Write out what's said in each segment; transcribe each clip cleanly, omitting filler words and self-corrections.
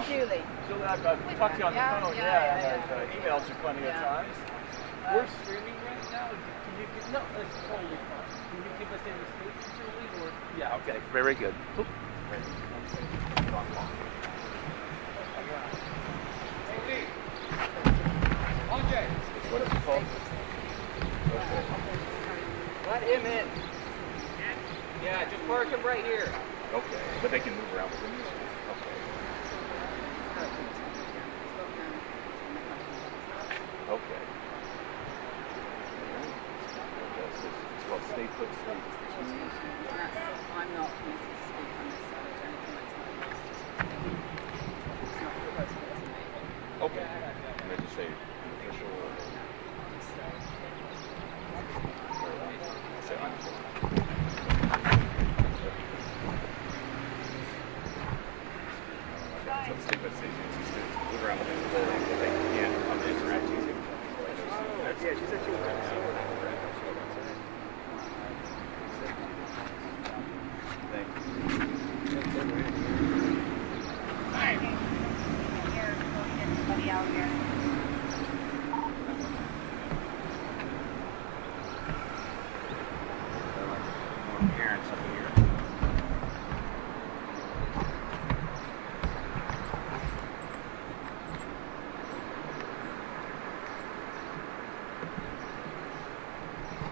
I'm Julie. Julie, I've talked to you on the phone, and I've emailed you plenty of times. We're streaming right now. Can you give, no, that's totally fine. Can you give us any space, Julie? Or Yeah, okay, very good. Oop. Okay. What is it called? Let him in. Yeah, just park him right here. Okay, but they can move around within this. Okay. Okay. Well, stay put, stay. I'm not permitted to speak on this, so I don't think it's not supposed to be me. Okay. And then you say an official or say I'm so stay put, stay students move around within the building, but they can't come interact using. Yeah, she said she was going to see it. Parents up here.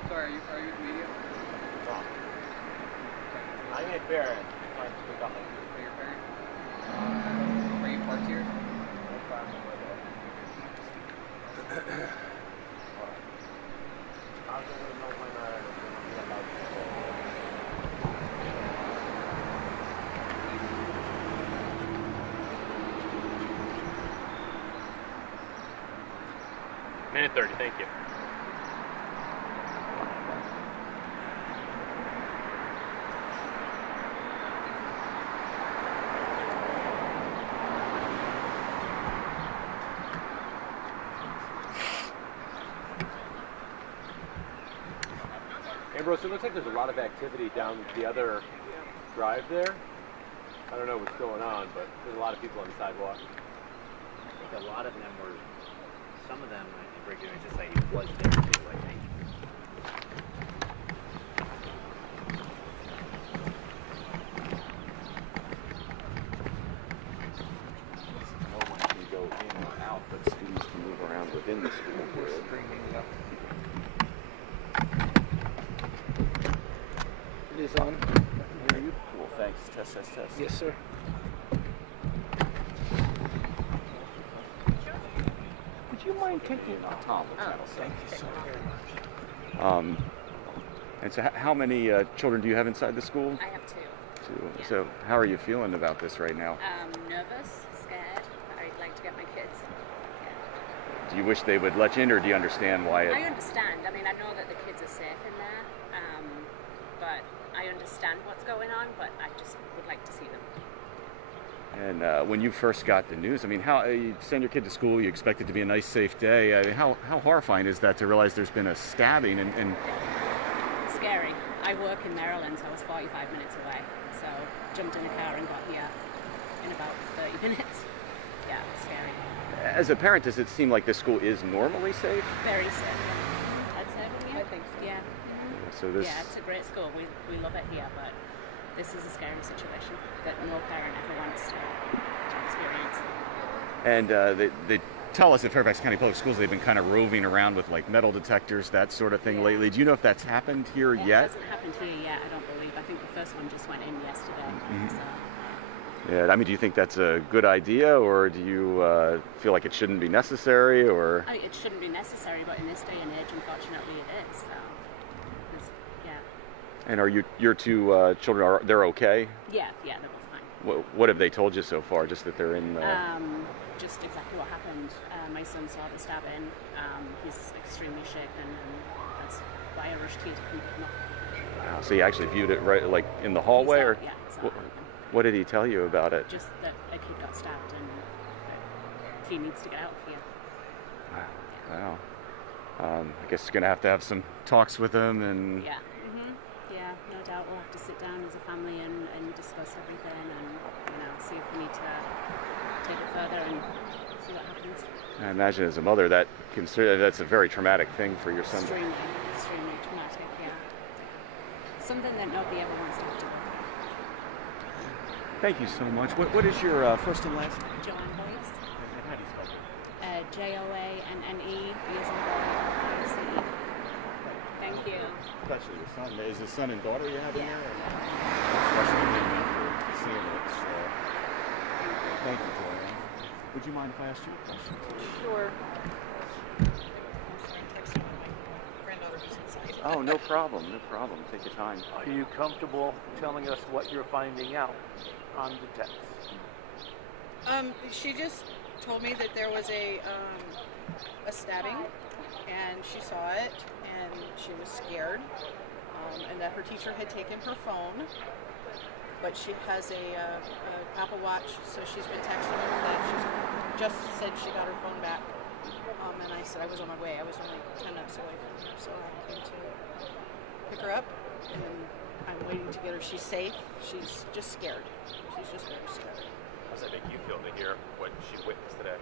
Sorry, are you with media? I'm a parent. Are your parent? Are you parked here? Minute 30, thank you. Ambrose, it looks like there's a lot of activity down the other drive there. I don't know what's going on, but there's a lot of people on the sidewalk. I think a lot of them were, some of them, I think, were doing just like he was there too, I think. No one can go in or out, but students can move around within the school. It is on. I hear you. Cool, thanks. Test, test, test. Yes, sir. Would you mind taking Tom? Thank you so much. And so how many children do you have inside the school? I have two. Two. Yeah. So how are you feeling about this right now? Nervous, scared. I'd like to get my kids. Do you wish they would let you in, or do you understand why it... I understand. I mean, I know that the kids are safe in there, but I understand what's going on, but I just would like to see them. And when you first got the news, I mean, how you send your kid to school, you expect it to be a nice, safe day. I mean, how horrifying is that to realize there's been a stabbing and... Scary. I work in Maryland, so I was 45 minutes away. So jumped in a car and got here in about 30 minutes. Yeah, it's scary. As a parent, does it seem like this school is normally safe? Very safe. I'd say, yeah. I think so. Yeah. So this... Yeah, it's a great school. We love it here, but this is a scary situation that no parent ever wants to experience. And they tell us at Fairfax County Public Schools they've been kind of roving around with like metal detectors, that sort of thing lately. Do you know if that's happened here yet? It hasn't happened here yet, I don't believe. I think the first one just went in yesterday. Mm-hmm. So. Yeah, I mean, do you think that's a good idea, or do you feel like it shouldn't be necessary, or? It shouldn't be necessary, but in this day and age, unfortunately, it is. So, yeah. And are your two children, they're okay? Yeah, they're both fine. What have they told you so far? Just that they're in... Just exactly what happened. My son saw the stabbing. He's extremely shaken, and that's why I rushed here to come pick him up. Wow, so you actually viewed it right, like in the hallway, or? Yeah, exactly. What did he tell you about it? Just that a kid got stabbed and that he needs to get out of here. Wow. I guess you're going to have some talks with him and... Yeah. Yeah, no out. We'll have to sit down as a family and discuss everything and, see if we need to take it further and see what happens. I imagine as a mother that's a very traumatic thing for your son. Extremely traumatic, yeah. Something that nobody ever wants to have to go through. Thank you so much. What is your first and last name? Joanne Boyce. And how do you spell it? Joanne, B as in boy, C-E. Thank you. Especially your son. Is the son and daughter you have in Yeah. there? Especially him after seeing it. So. Thank you, Joanne. Would you mind if I asked you a question? Sure. Oh, no problem. Take your time. Are you comfortable telling us what you're finding out on the text? She just told me that there was a stabbing, and she saw it, and she was scared, and that her teacher had taken her phone, but she has a Apple Watch, so she's been texting her that she's just said she got her phone back, and I said I was on my way. I was only 10 minutes away from her, so I came to pick her up, and I'm waiting to get her. She's safe. She's just scared. She's just very scared. How does that make you feel to hear what she witnessed today?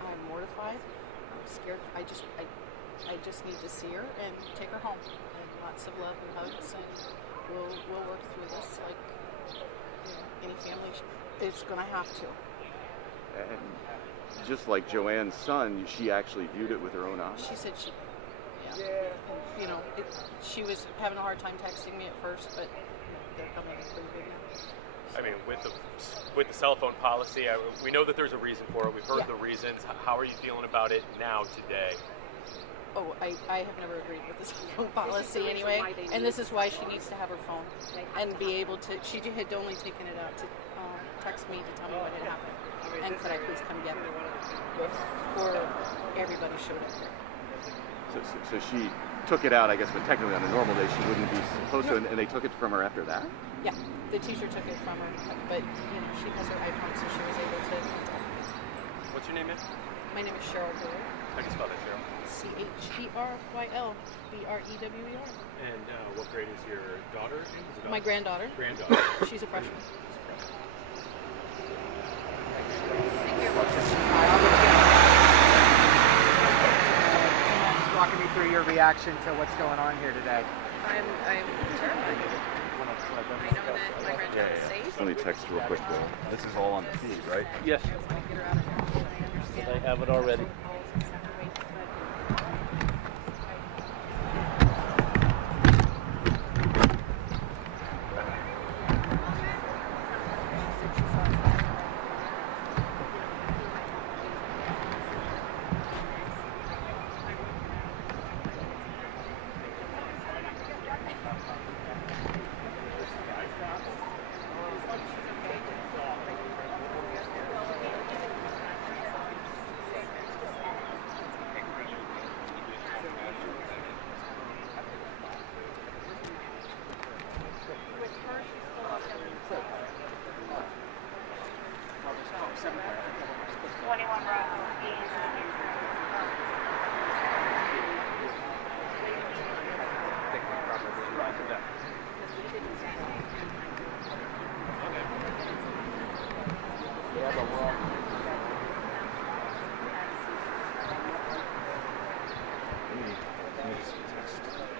I'm mortified. I'm scared. I just need to see her and take her home. And lots of love and hugs, and we'll work through this like any family is gonna have to. And just like Joanne's son, she actually viewed it with her own eyes. She said yeah. And, she was having a hard time texting me at first, but they're coming to pretty big now. I mean, with the cell phone policy, we know that there's a reason for it. We've heard the reasons. How are you feeling about it now, today? Oh, I have never agreed with this phone policy anyway, and this is why she needs to have her phone and be able to. She had only taken it out to text me to tell me what had happened, and could I please come get her before everybody showed up here. So she took it out, I guess, but technically on a normal day she wouldn't be supposed to, and they took it from her after that? Yeah, the teacher took it from her, but she has her iPhone, so she was able to. What's your name, man? My name is Cheryl Brewer. How do you spell that, Cheryl? CHERYL BREWER. And what grade is your daughter in? My granddaughter. Granddaughter. She's a freshman. Walking me through your reaction to what's going on here today. I'm terrified. I know that my granddaughter is safe. Let me text real quick though. This is all on the feed, right? Yes, I want to get her out of here. I understand. I have it already.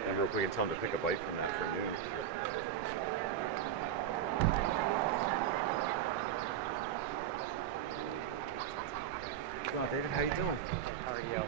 And real quick and tell them to pick a bite from that for noon. Well, David, how you doing? How are you?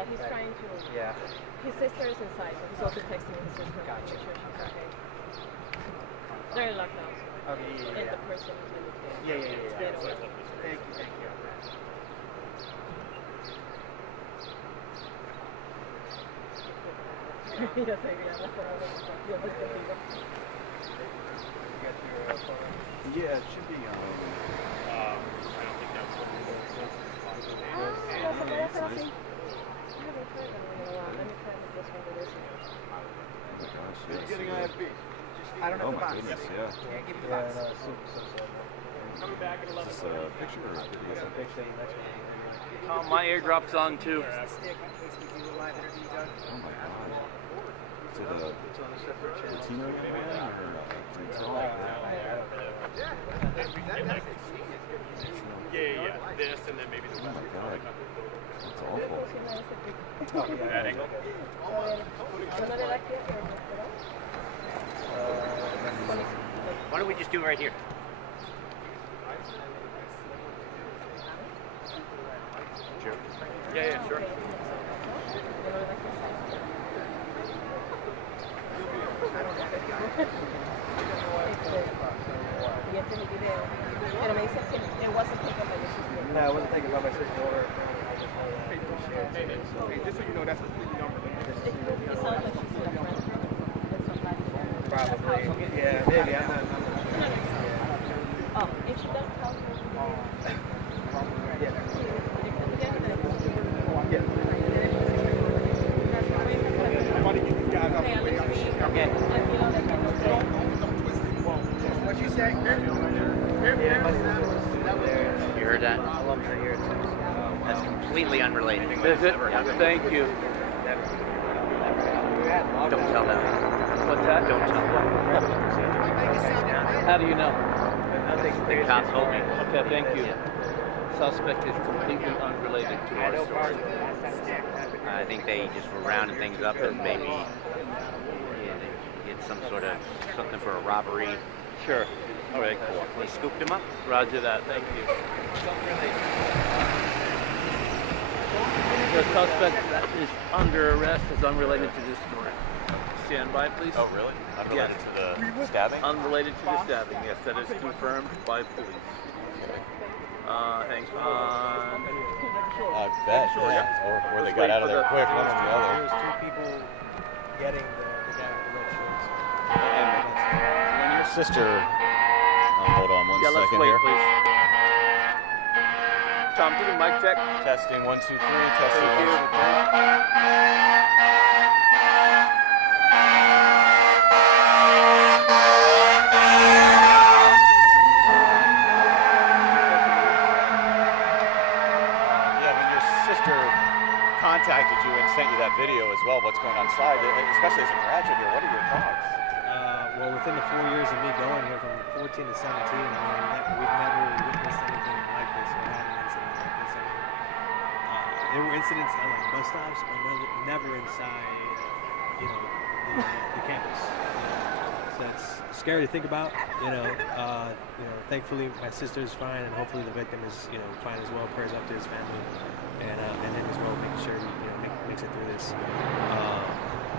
Yeah, he's trying to. Yeah. His sister is inside, so he's also texting his sister to make sure she's okay. They're in lockdown. Okay, And the person is in the Yeah. away. Thank you. Ya sé que ya no fue yo te digo. Yeah, it should be. No se puede hacer así. Let me try to just find this one. I don't know Oh the my box. goodness, yeah. Yeah, give me the box. No, so sad. Coming back at 11. Is this a picture or a video? It's a picture. Next one. My airdrop's on too. Stick in case we do a live interview, Doug. Oh my god. Is it a Latino young man or a tall? Yeah. This and then maybe the Oh my god. That's awful. Why don't we just do it right here? Sure. Yeah, sure. Pero me dice que it wasn't taken by your sister. No, it wasn't taken by my sister or Just so you know, that's completely unrelated. It sounds like she's a friend with somebody. probably. Yeah, maybe. I'm not sure. Oh, if she does tell her, I'm about to get these guys out the way. What you say? Yeah, my sister was there. You heard that? I love her here too. That's completely unrelated. Is it? Thank you. Don't tell them. What's that? Don't tell them. How do you know? The cop told me. Okay, thank you. Suspect is completely unrelated to our story. I think they just were rounding things up and maybe get some sort of something for a robbery. Sure. All right, cool. They scooped him up. Roger that. Thank you. The suspect that is under arrest is unrelated to this story. Stand by, please. Oh, really? Unrelated to the stabbing? Unrelated to the stabbing, yes. That is confirmed by police. Hang on. I bet, yeah. Or they got out of there quick, one or the other. There's two people getting the guy with the red shorts. And your sister... hold on one Yeah, let's second wait, here. please. Tom, do the mic check. Testing 1, 2, 3. Testing Thank 1, you. 2, 3. Yeah, when your sister contacted you and sent you that video as well, what's going on inside, especially as a graduate here, what are your thoughts? Well, within the 4 years of me going here from 14 to 17, I mean, we've never witnessed anything like this or had an incident like this. I mean, there were incidents at like bus stops, but never inside, the campus. So it's scary to think about. Thankfully my sister's fine, and hopefully the victim is, fine as well. Prayers up to his family and him as well, making sure he makes it through this.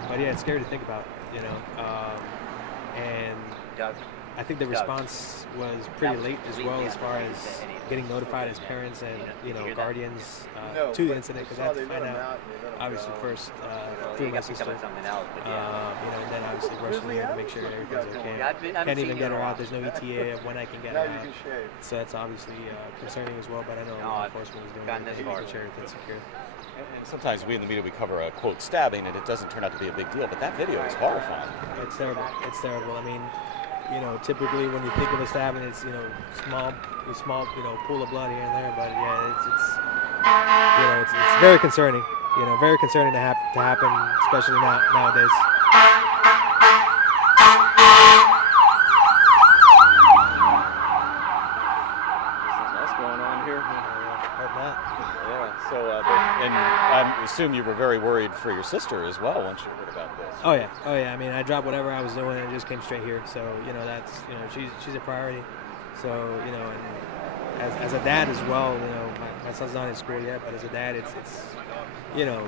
But yeah, it's scary to think about. And Doug. I think the response was pretty late as well, as far as getting notified as parents and guardians to the incident, because I had to find out obviously first through my sister. And then obviously rush from here to make sure everything's okay. Can't even get her out. There's no ETA of when I can get her out. So that's obviously concerning as well. But I know law enforcement is doing everything to make sure everything's secure. And sometimes we in the media, we cover a quote stabbing and it doesn't turn out to be a big deal, but that video is horrifying. It's terrible. It's terrible. I mean, typically when you think of a stabbing, it's small, pool of blood here and there. But yeah, it's very concerning. Very concerning to happen, especially nowadays. Something else going on here. Hope not. Yeah. So, and I assume you were very worried for your sister as well once you heard about this. Oh yeah. I mean, I dropped whatever I was doing and just came straight here. So that's she's a priority. So and as a dad as well, my son's not in school yet, but as a dad, it's you know,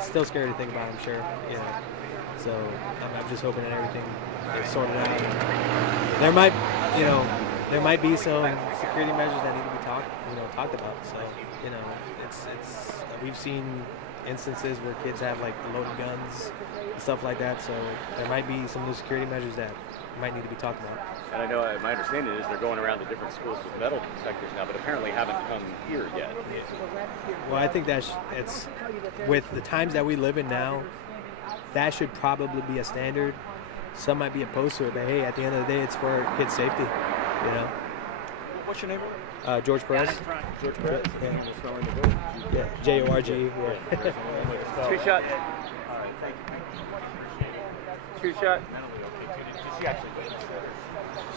still scary to think about, I'm sure, you know. So I'm just hoping that everything is sorted out. There might be some security measures that need to be talked about. So, you know, it's we've seen instances where kids have like loaded guns and stuff like that. So there might be some new security measures that might need to be talked about. And I know my understanding is they're going around to different schools with metal detectors now, but apparently haven't come here yet. Well, I think it's with the times that we live in now, that should probably be a standard. Some might be opposed to it, but hey, at the end of the day, it's for kids' safety, you know. What's your name? George Perez. George Perez. Yeah, Jorg. Yeah. 2 shot. Two shot. She actually witnessed it.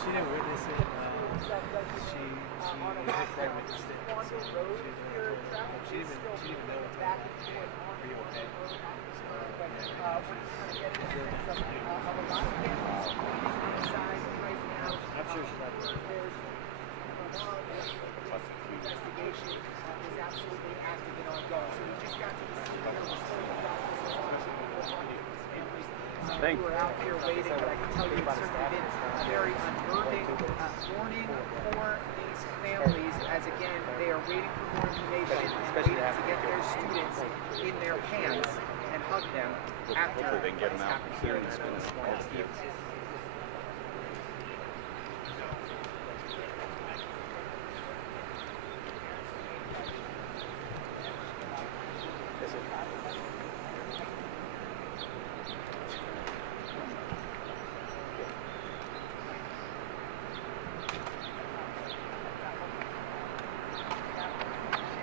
She didn't witness it. She right witnessed it. So she didn't even know what to do. Are you okay? I'm sure she's not. Investigation is absolutely active and ongoing. So we just got to the scene. Thank you. We were out here waiting, but I can tell you it's certainly been a very unnerving morning for these families, as again they are waiting for more information and waiting to get their students in their hands and hug them after Hopefully they can get them out happened here in the school this morning.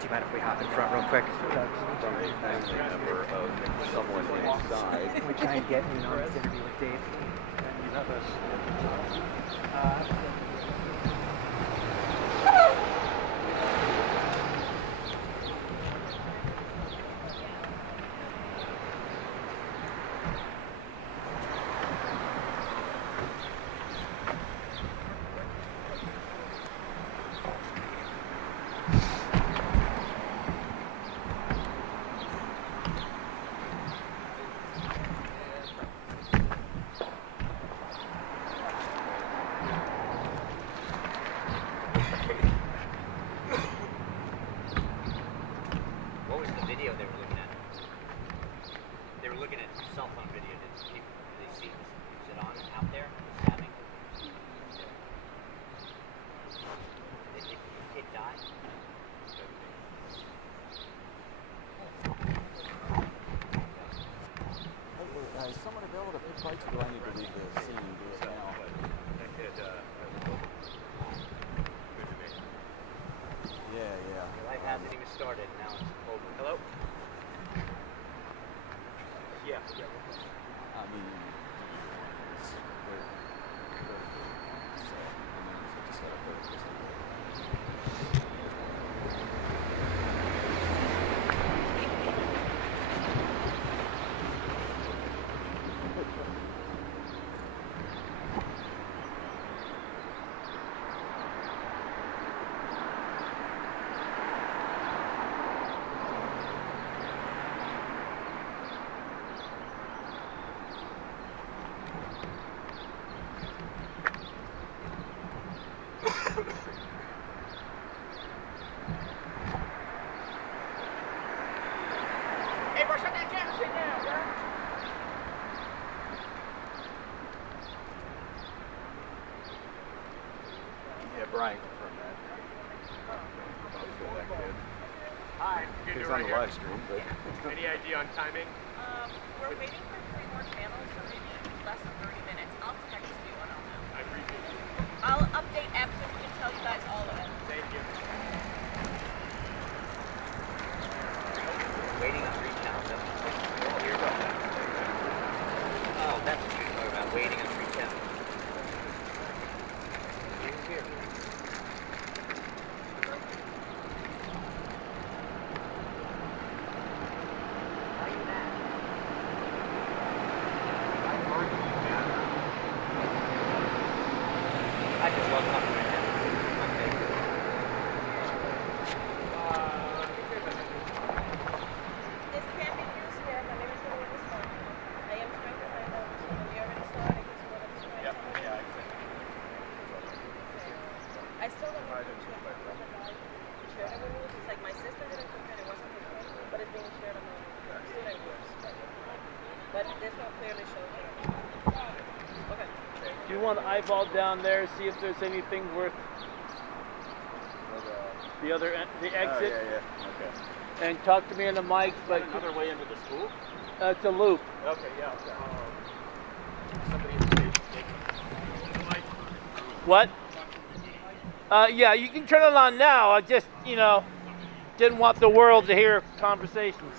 Do you mind if we hop in front real quick? From a family member of someone inside. Can we try and get in on this interview with Dave? What was the video they were looking at? They were looking at cell phone video. Did they see this? Was it on out there? Stabbing? Did the kid die? Is someone available to pick fights, or do I need to leave the scene and do it now? Yeah. Your life hasn't even started. Now it's over. Hello? Yeah. I mean, it's very, so, I just gotta put this Hey, bro, shut that camera shit down, bro. Yeah, Brian confirmed that. Hi, He was on the live stream, but Any idea on timing? We're waiting for 3 more channels, so maybe less than 30 minutes. I'll text you when I'll know. I appreciate it. I'll update F so we can tell you guys all of it. Thank you. Waiting on 3 channels. Oh, here we go. Oh, that's what you're talking about. Waiting on 3 channels. Here. How are you mad? I just love talking right now. Okay. Is It's like my sister didn't cook it, it wasn't her food, but it's being shared among student groups. But this one clearly shows it. Okay. Do you want to eyeball down there, see if there's anything worth the exit? Okay. And talk to me in the mic. But Another way into the school? it's a loop. Okay, yeah. What? Yeah, you can turn it on now. I just, didn't want the world to hear conversations.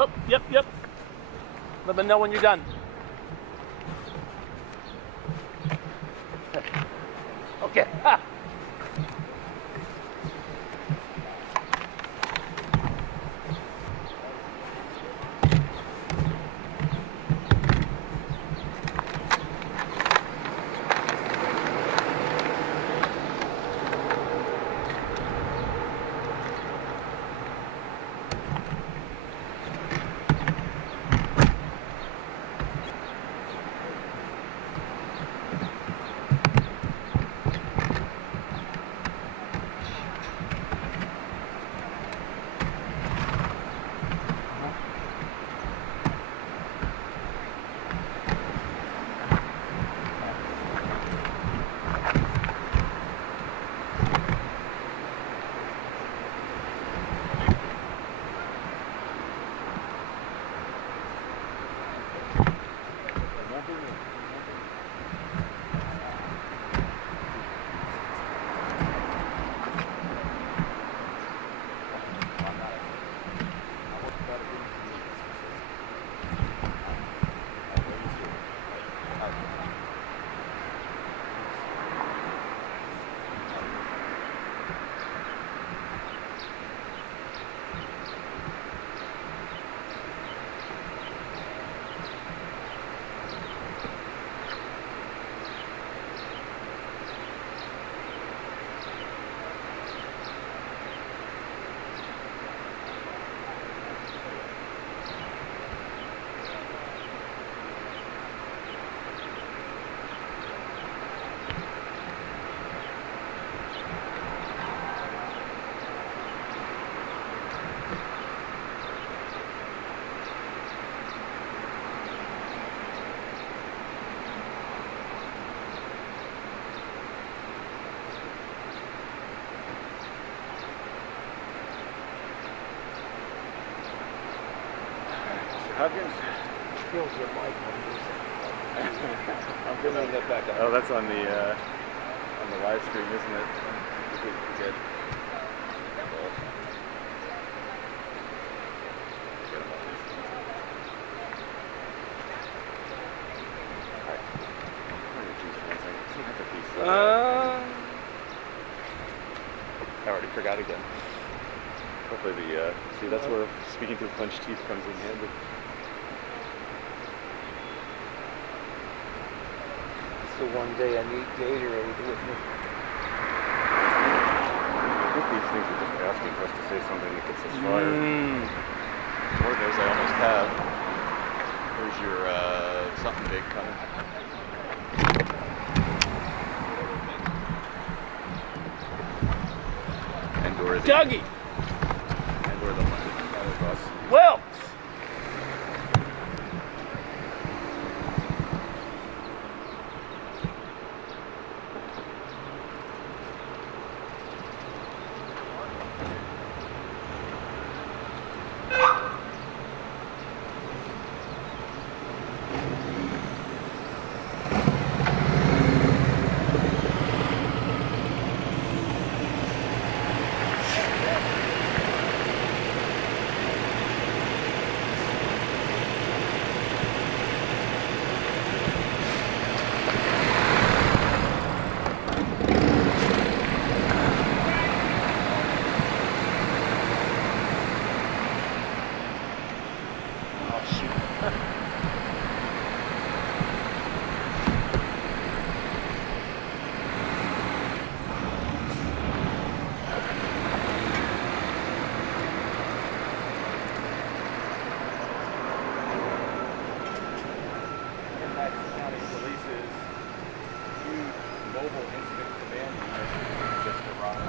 Oh, yep. Let me know when you're done. Okay. Ha. Huggins? Kills your mic when you use I'm bringing that back up. Oh, that's on the live stream, isn't it? Good. I already forgot again. Hopefully see, that's where speaking through clenched teeth comes in handy. So one day I need Gatorade with me. I think these things are just asking for us to say something that gets us fired. Lord knows I almost have. There's your something big coming. And/or the Dougie. And/or the London bus. Wilkes. Fairfax County Police's new mobile incident command unit just arrived.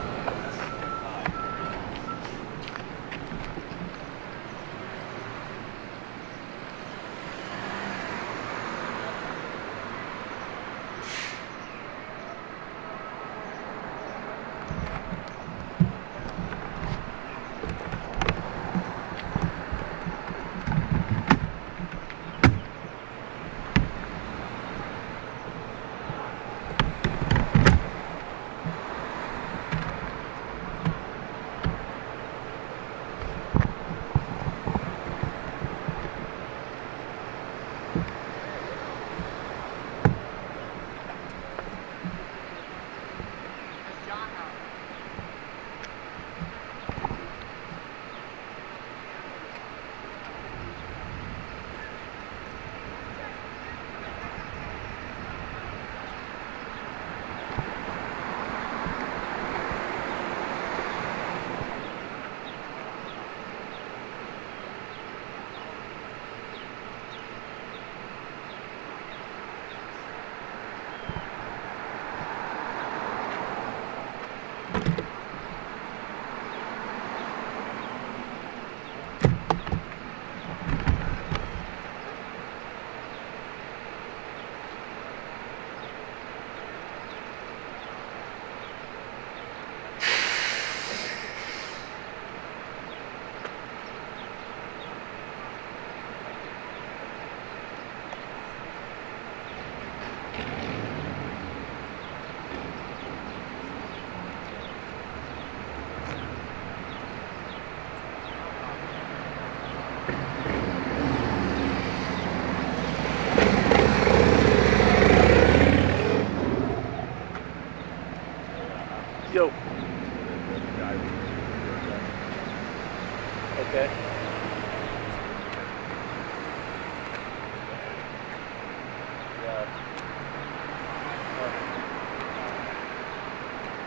Yo. Okay. Yeah.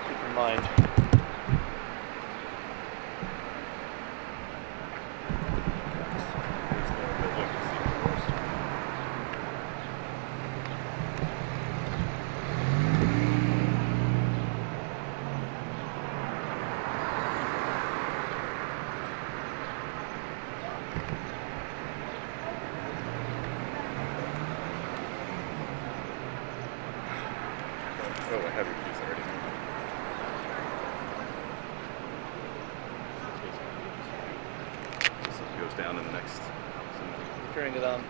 Keep in mind. Oh, I have your keys already. This goes down in the next. turning it on.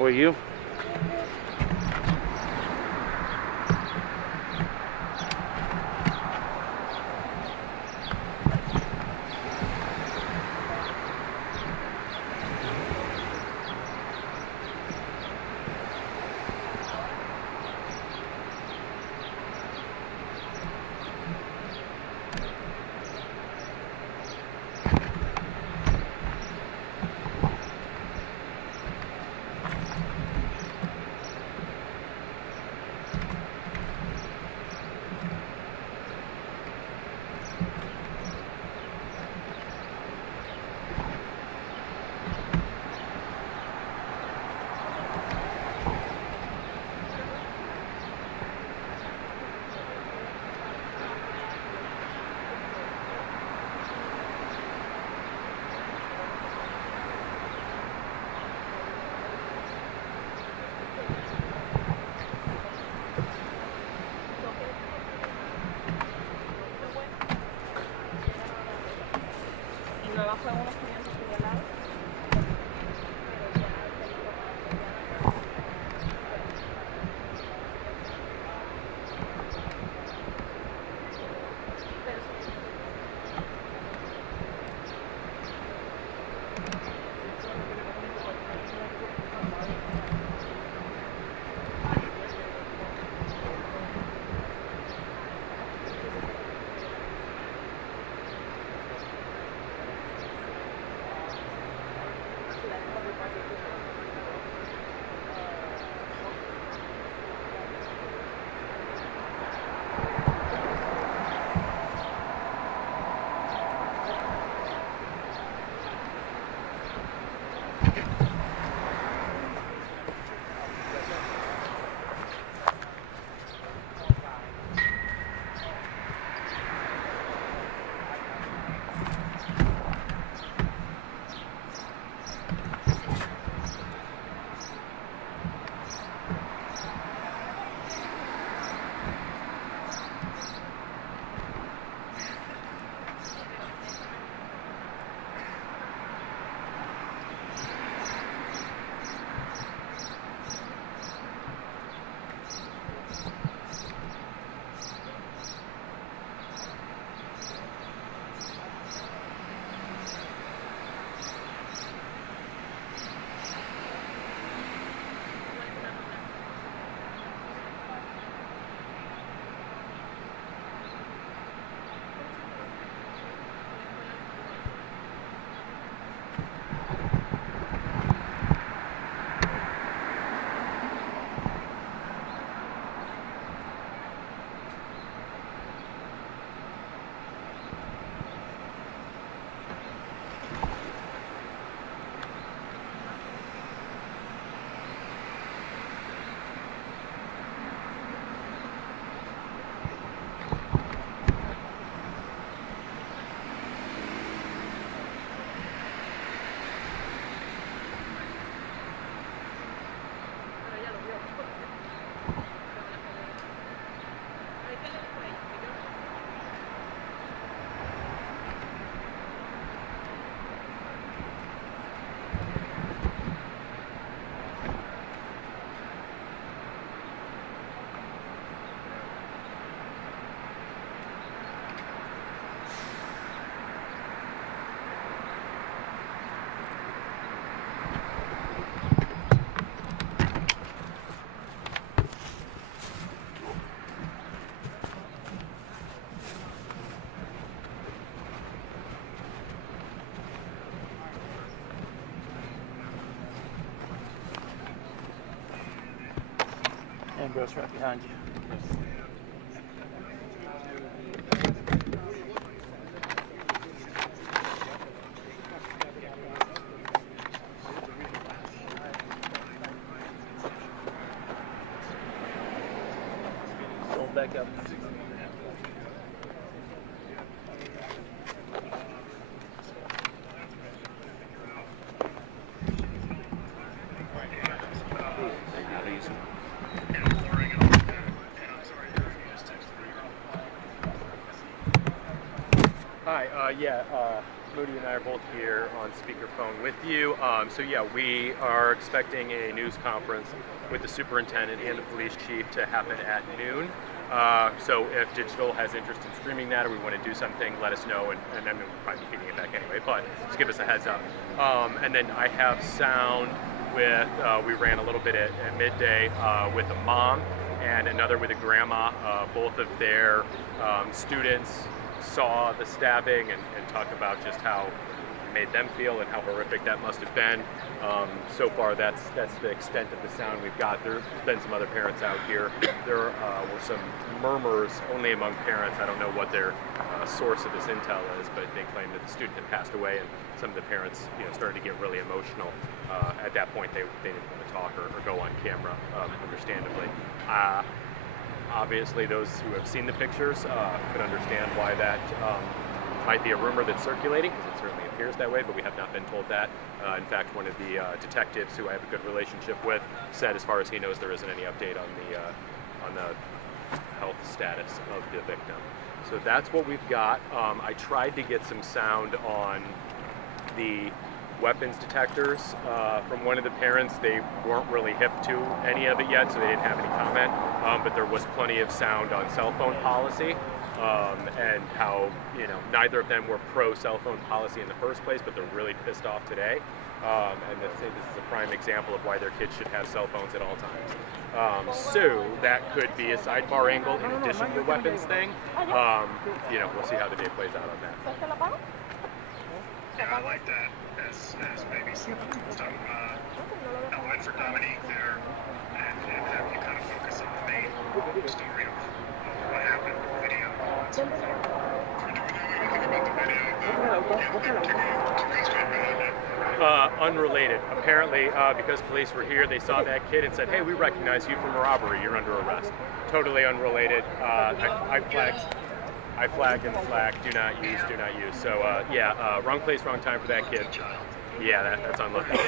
How are you? Ambrose right behind you. Going back up. Hi, Moody and I are both here on speakerphone with you. So yeah, we are expecting a news conference with the superintendent and the police chief to happen at noon. So if digital has interest in streaming that, or we want to do something, let us know, and then we'll probably be feeding it back anyway, but just give us a heads up. And then I have sound with, we ran a little bit at midday with a mom and another with a grandma. Both of their students saw the stabbing and talked about just how it made them feel and how horrific that must have been. So far, that's the extent of the sound we've got. There's been some other parents out here. There were some murmurs only among parents. I don't know what their source of this intel is, but they claim that the student had passed away, and some of the parents, started to get really emotional. At that point, they didn't want to talk or go on camera, understandably. Obviously, those who have seen the pictures could understand why that might be a rumor that's circulating, because it certainly appears that way, but we have not been told that. In fact, one of the detectives who I have a good relationship with said, as far as he knows, there isn't any update on the health status of the victim. So that's what we've got. I tried to get some sound on the weapons detectors from one of the parents. They weren't really hip to any of it yet, so they didn't have any comment, but there was plenty of sound on cell phone policy, and how neither of them were pro cell phone policy in the first place, but they're really pissed off today, and they say this is a prime example of why their kids should have cell phones at all times. So that could be a sidebar angle in addition to the weapons thing. We'll see how the day plays out on that. Yeah, I like that as maybe some element for Dominique there, and have you kind of focus on the main story of what happened in the video. Do we know anything about the video? Unrelated. Apparently, because police were here, they saw that kid and said, "Hey, we recognize you from a robbery. You're under arrest." Totally unrelated. I flagged and flagged, do not use. So wrong place, wrong time for that kid. Yeah, that's unlucky.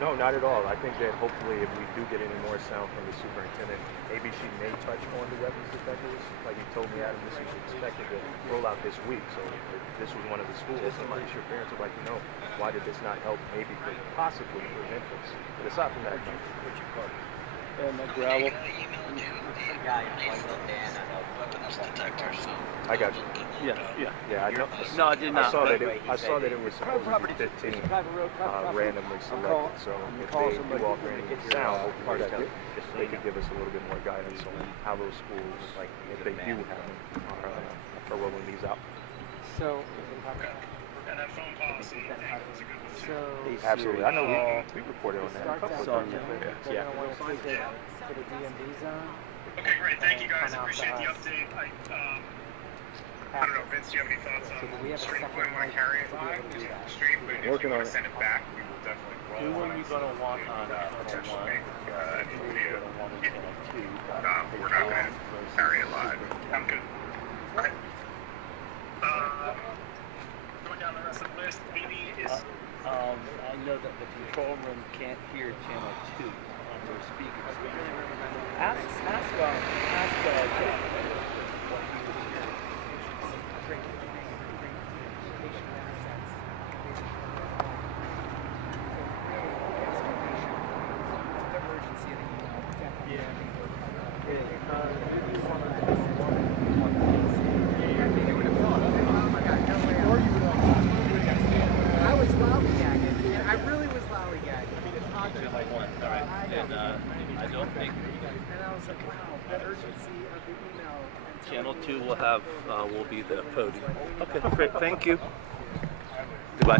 No, not at all. I think that hopefully if we do get any more sound from the superintendent, maybe she may touch on the weapons detectors. Like you told me, Adam, this is expected to roll out this week. So if this was one of the schools, I'm pretty sure parents would like to know, why did this not help maybe possibly prevent this? But aside from that, what you call it? And the gravel. I got you. Yeah. I know. No, I did not. I saw that it was supposed to be 15 randomly selected. So if they do offer any sound, hopefully they could give us a little bit more guidance on how those schools, like if they do have them, are rolling these out. So. And that phone policy was a good one. So. Absolutely. I know we reported on that a couple of times. Yeah. To the DMV zone. Okay, great. Thank you guys. Appreciate the update. I don't know, Vince, do you have any thoughts on the stream? We want to carry it live to the stream, but if you want to send it back, we will definitely roll Who are you going to want on potentially one? video. Two. We're not going to carry it live. I'm good. Okay. Going down the rest of the list, Amy is... I know that the control room can't hear channel 2 on their speakers. Ask Jeff. I don't think. And I was like, wow, the urgency of the email. Channel 2 will have will be the podium. Okay, great. Thank you. Goodbye.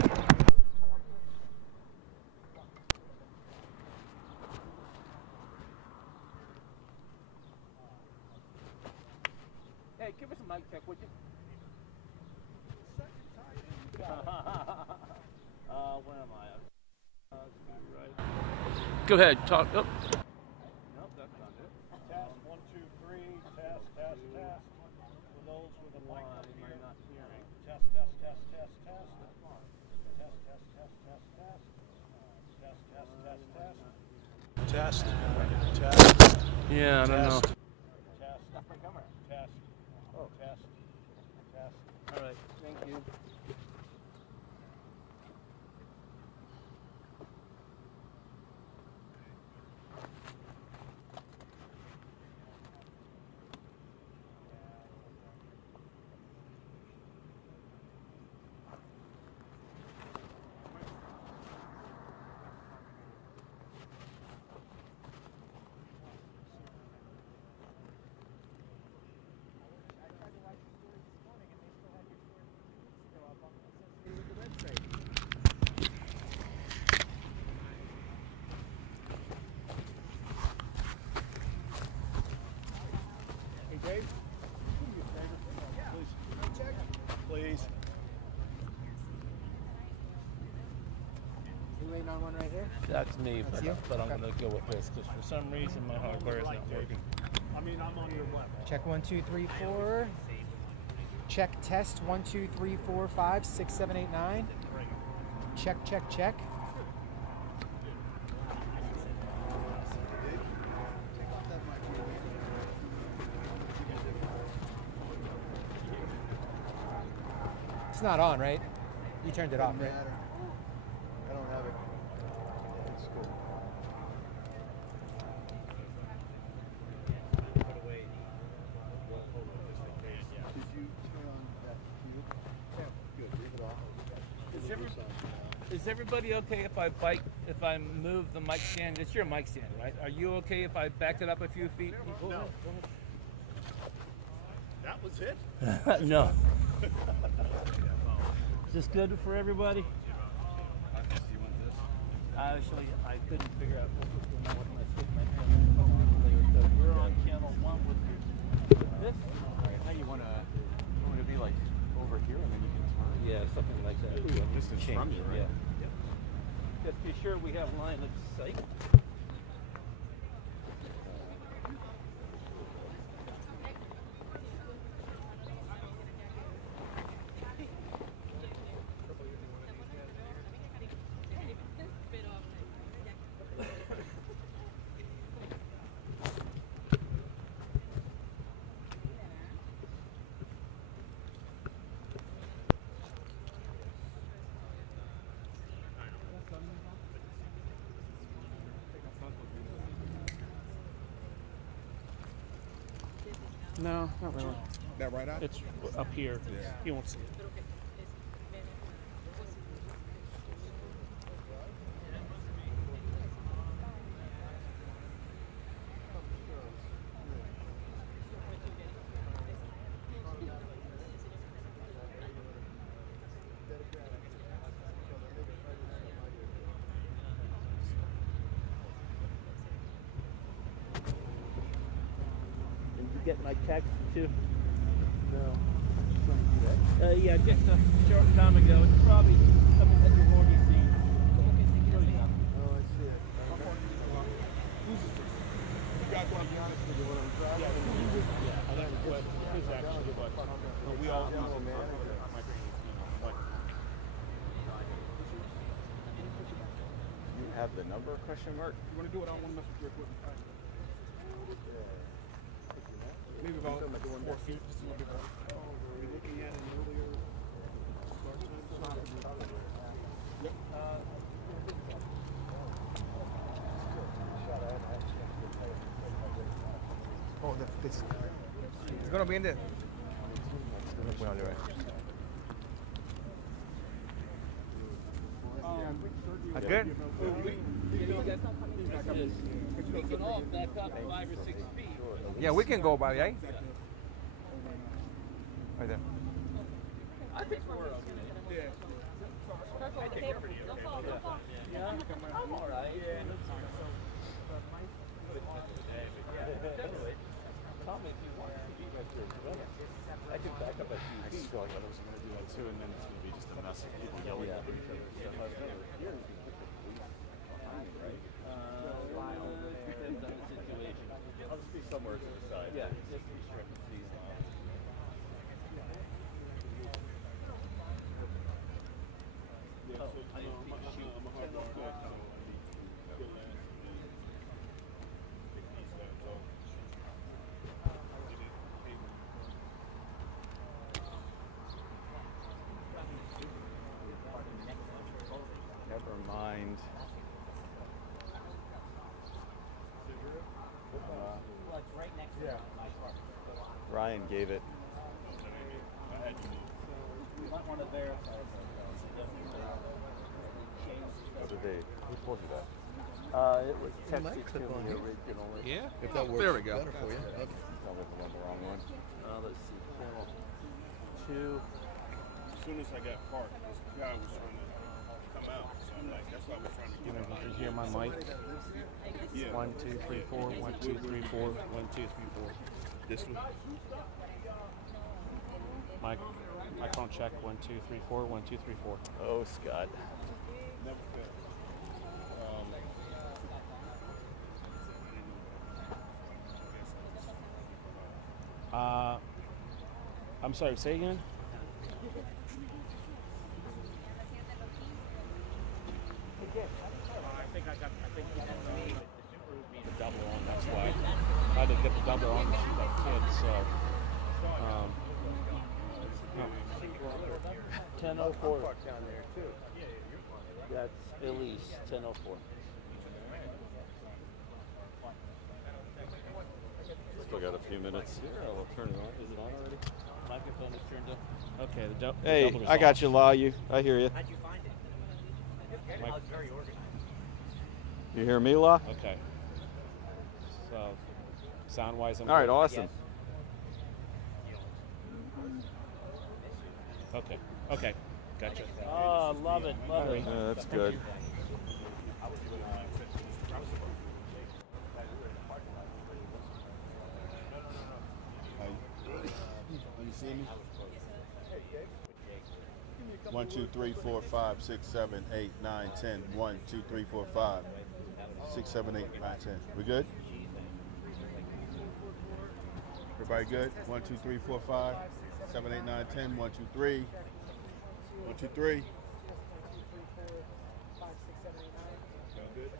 Hey, give us a mic check, would you? Where am I? Go ahead, talk. Oh. Nope, that's not it. Test, 1, 2, 3, test, test, test. For those with a mic up here. Not hearing. Test, test, test, test, test. Test, test, test, test, test. Test, test, test, test. Test, test. Yeah, I don't know. Test. Test. Oh. Test. Test. All right, thank you. Hey, Dave. Do me a favor. Please. You waiting on one right here? That's me, That's you? but I'm Okay. going to go with this because for some reason my hardware is not working. I mean, I'm on your left. Check 1, 2, 3, 4. Check test 1, 2, 3, 4, 5, 6, 7, 8, 9. Check, check, check. It's not on, right? You turned it off, right? I don't have it. It's cool. Did you turn on that cube? Yeah. Good. Leave it off. Is everybody okay if I move the mic stand? It's your mic stand, right? Are you okay if I back it up a few feet? No. That was it? No. Is this good for everybody? Actually, I couldn't figure out what my stick my camera. We're on channel 1 with this. Now you want to be like over here and then you can turn. Yeah, something like that. Distance from you, right? Yeah. Just be sure we have line of sight. No, not really. That right out? It's up here. Yeah. You won't see it. Get my text too? No. Yeah, just a short time ago. It's probably something that you've already seen. Oh, I see it. Who's this? You guys want to be honest with you when I'm driving? I have a question. His actually, but we all use it. You have the number? Question mark. You want to do it? I want to mess with your equipment. Maybe about 4 feet, just a little bit better. Were you looking at it earlier? Start time? Yep. Oh, this. It's gonna be in there. Good? We can all back up 5 or 6 feet. Yeah, we can go by, eh? Right there. I think we're okay. Careful with the table. Don't fall, don't fall. Yeah, I'm all right. Tell me if you want to be my third brother. I can back up a few I just feel like others are going to do that too, and then it's going to be just a mess of people yelling at each other. Depends on the situation. I'll just be somewhere to the side. Yeah, just restrict these. Never mind. Well, it's right next to my car. Ryan gave it. You might want to verify. Who told you that? It was texted to me originally. Yeah? If that works There we go. better for you. Okay. Sounds like the wrong one. Let's see. Channel 2. As soon as I got parked, this guy was trying to come out. So I'm like, that's why I was trying to get him out. You hear my mic? Yeah. 1, 2, 3, 4. 1, 2, 3, 4. 1, 2, 3, 4. This one? Microphone check. 1, 2, 3, 4. 1, 2, 3, 4. Oh, Scott. Never failed. I'm sorry, say again? I think the double on, that's why. I had to get the double on to shoot that kid, so. 10:04 down there too. That's Elise, 10:04. Still got a few minutes here. I'll turn it on. Is it on already? Microphone is turned up. Okay, the double Hey, is I got off. you, Law. I hear you. How'd you find it? I was very organized. You hear me, Law? Okay. So, sound-wise, I'm All right, good? awesome. Okay. Okay. Gotcha. Oh, love it, love it. That's good. You see me? 1, 2, 3, 4, 5, 6, 7, 8, 9, 10. 1, 2, 3, 4, 5, 6, 7, 8, 9, 10. We good? Everybody good? 1, 2, 3, 4, 5, 7, 8, 9, 10. 1, 2, 3. 1, 2, 3. Good?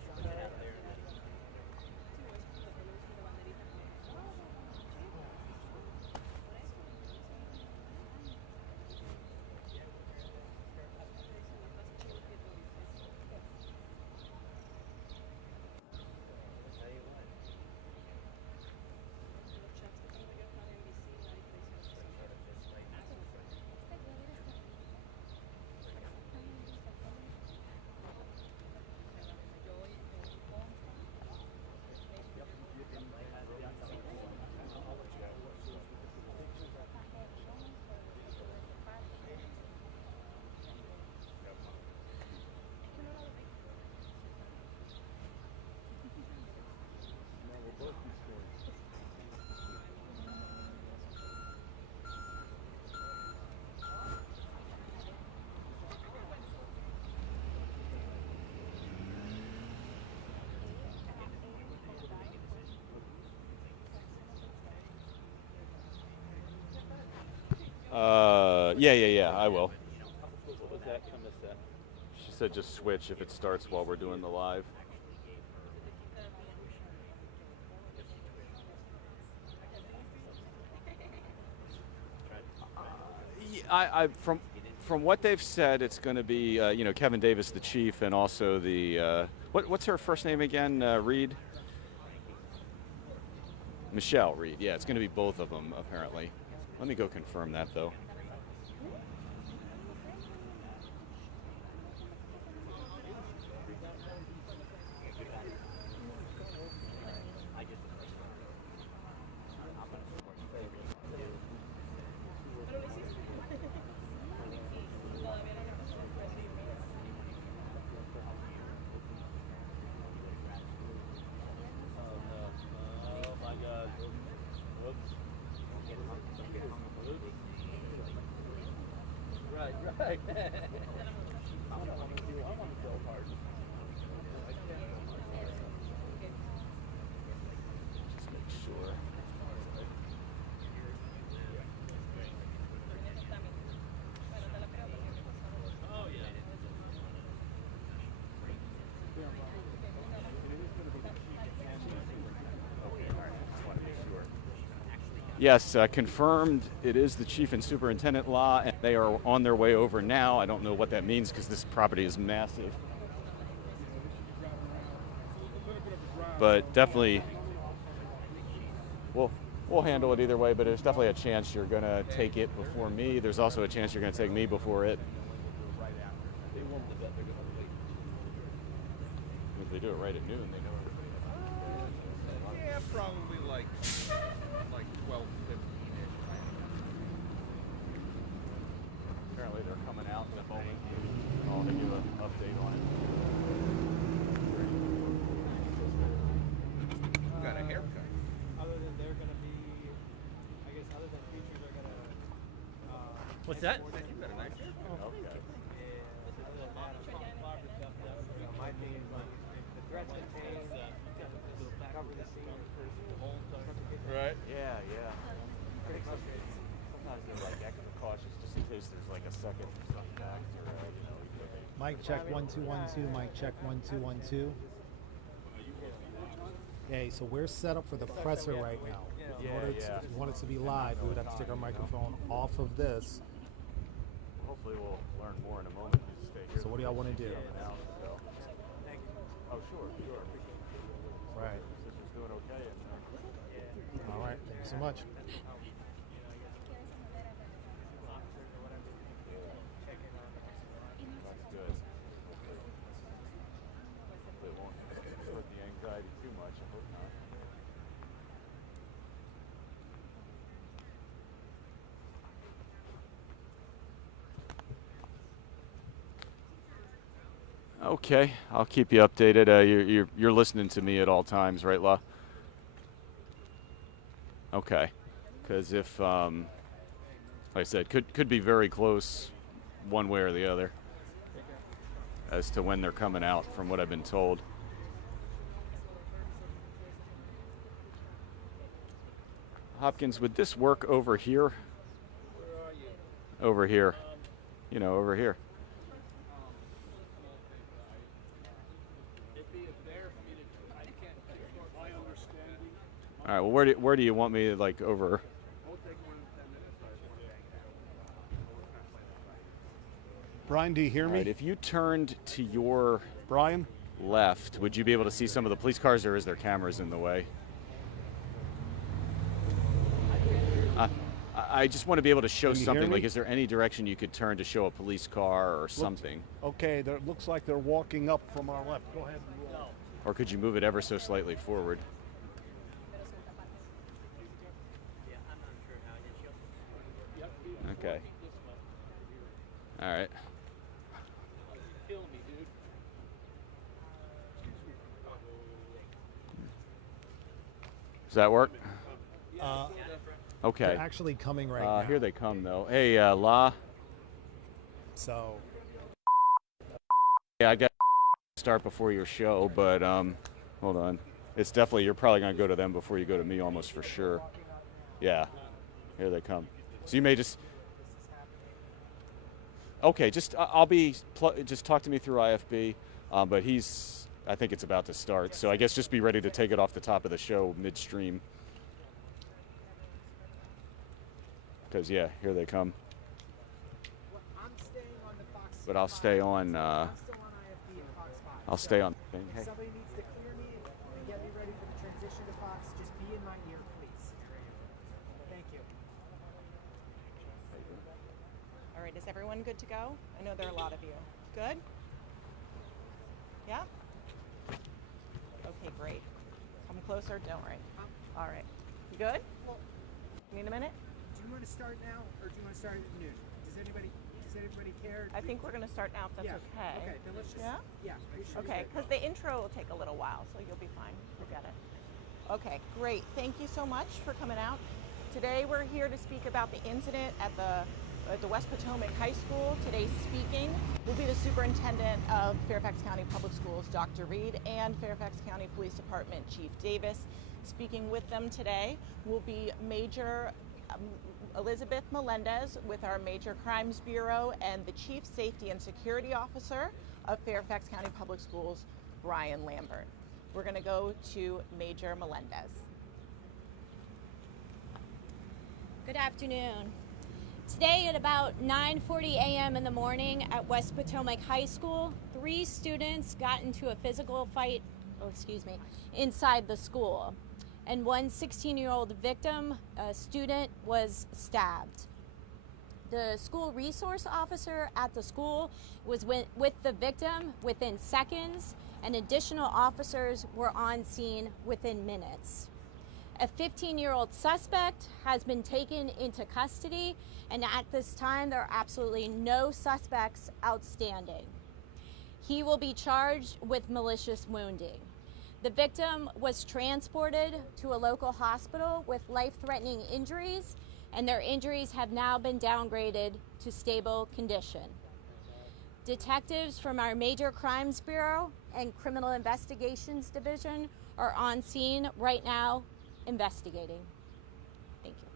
Yeah, I will. What was that? I missed that. She said just switch if it starts while we're doing the live. I from what they've said, it's going to be Kevin Davis, the chief, and also the what's her first name again? Reed. Michelle Reed. Yeah, it's going to be both of them apparently. Let me go confirm that though. I want to go hard. Just make sure. Yes, confirmed. It is the chief and superintendent law, and they are on their way over now. I don't know what that means because this property is massive. But definitely, we'll handle it either way, but there's definitely a chance you're going to take it before me. There's also a chance you're going to take me before it. If they do it right at noon, they know everybody. Yeah, probably like 12:15-ish. Apparently they're coming out in a moment. I'll give you an update on it. You got a haircut. Other than they're going to be, I guess, other than teachers are going to. What's that? You got a nice haircut. Okay. My thing is like the dress contains cover the scene Right. Yeah. I think sometimes they're like extra cautious just in case there's like a second suspect or Mic check 1 2 1 2. Mic check 1 2 1 2. Okay, so we're set up for the presser right now. In order to, if you want it to be live, we would have to take our microphone off of this. Hopefully we'll learn more in a moment. Just stay here. So what do y'all want to do? Oh, sure. Right. Sister's doing okay. All right. Thank you so much. That's good. It won't hurt the anxiety too much. I hope not. Okay, I'll keep you updated. You're listening to me at all times, right, La? Okay, because if, like I said, could be very close, one way or the other, as to when they're coming out, from what I've been told. Hopkins, would this work over here? Where are you? Over here, over here. All right. Well, where do you want me, like, over? Brian, do you hear me? All right, if you turned to your Brian left, would you be able to see some of the police cars, or is there cameras in the way? I just want to be able to show something. Like, is there any direction you could turn to show a police car or something? Okay, there looks like they're walking up from our left. Go ahead. Or could you move it ever so slightly forward? Okay. All right. Kill me, dude. Does that work? Okay. They're actually coming right now. Here they come, though. Hey, La. So. Yeah, I got to start before your show, but hold on. It's definitely, you're probably going to go to them before you go to me, almost for sure. Yeah. Here they come. So you may just. Okay, just just talk to me through IFB, but I think it's about to start, so I guess just be ready to take it off the top of the show midstream. Because, yeah, here they come. I'm staying on the Fox. But I'll stay on, I'm still on IFB and Fox 5. I'll stay on. If Hey. somebody needs to clear me and get me ready for the transition to Fox, just be in my ear, please. Thank you. All right, is everyone good to go? I know there are a lot of you. Good? Yeah? Okay, great. Come closer, don't worry. All right. You good? Need a minute? Do you want to start now, or do you want to start at noon? Does anybody care? I think we're going to start now if that's okay. Okay, then let's just. Yeah? Are you sure? Okay, because the intro will take a little while, so you'll be fine. You'll get it. Okay, great. Thank you so much for coming out. Today we're here to speak about the incident at the at the West Potomac High School. Today speaking will be the Superintendent of Fairfax County Public Schools, Dr. Reed, and Fairfax County Police Department Chief Davis. Speaking with them today will be Major Elizabeth Melendez with our Major Crimes Bureau and the Chief Safety and Security Officer of Fairfax County Public Schools, Brian Lambert. We're going to go to Major Melendez. Good afternoon. Today at about 9:40 a.m. in the morning at West Potomac High School, 3 students got into a physical fight, inside the school. And one 16-year-old victim, a student, was stabbed. The school resource officer at the school was with the victim within seconds, and additional officers were on scene within minutes. A 15-year-old suspect has been taken into custody, and at this time there are absolutely no suspects outstanding. He will be charged with malicious wounding. The victim was transported to a local hospital with life-threatening injuries, and their injuries have now been downgraded to stable condition. Detectives from our Major Crimes Bureau and Criminal Investigations Division are on scene right now investigating. Thank you.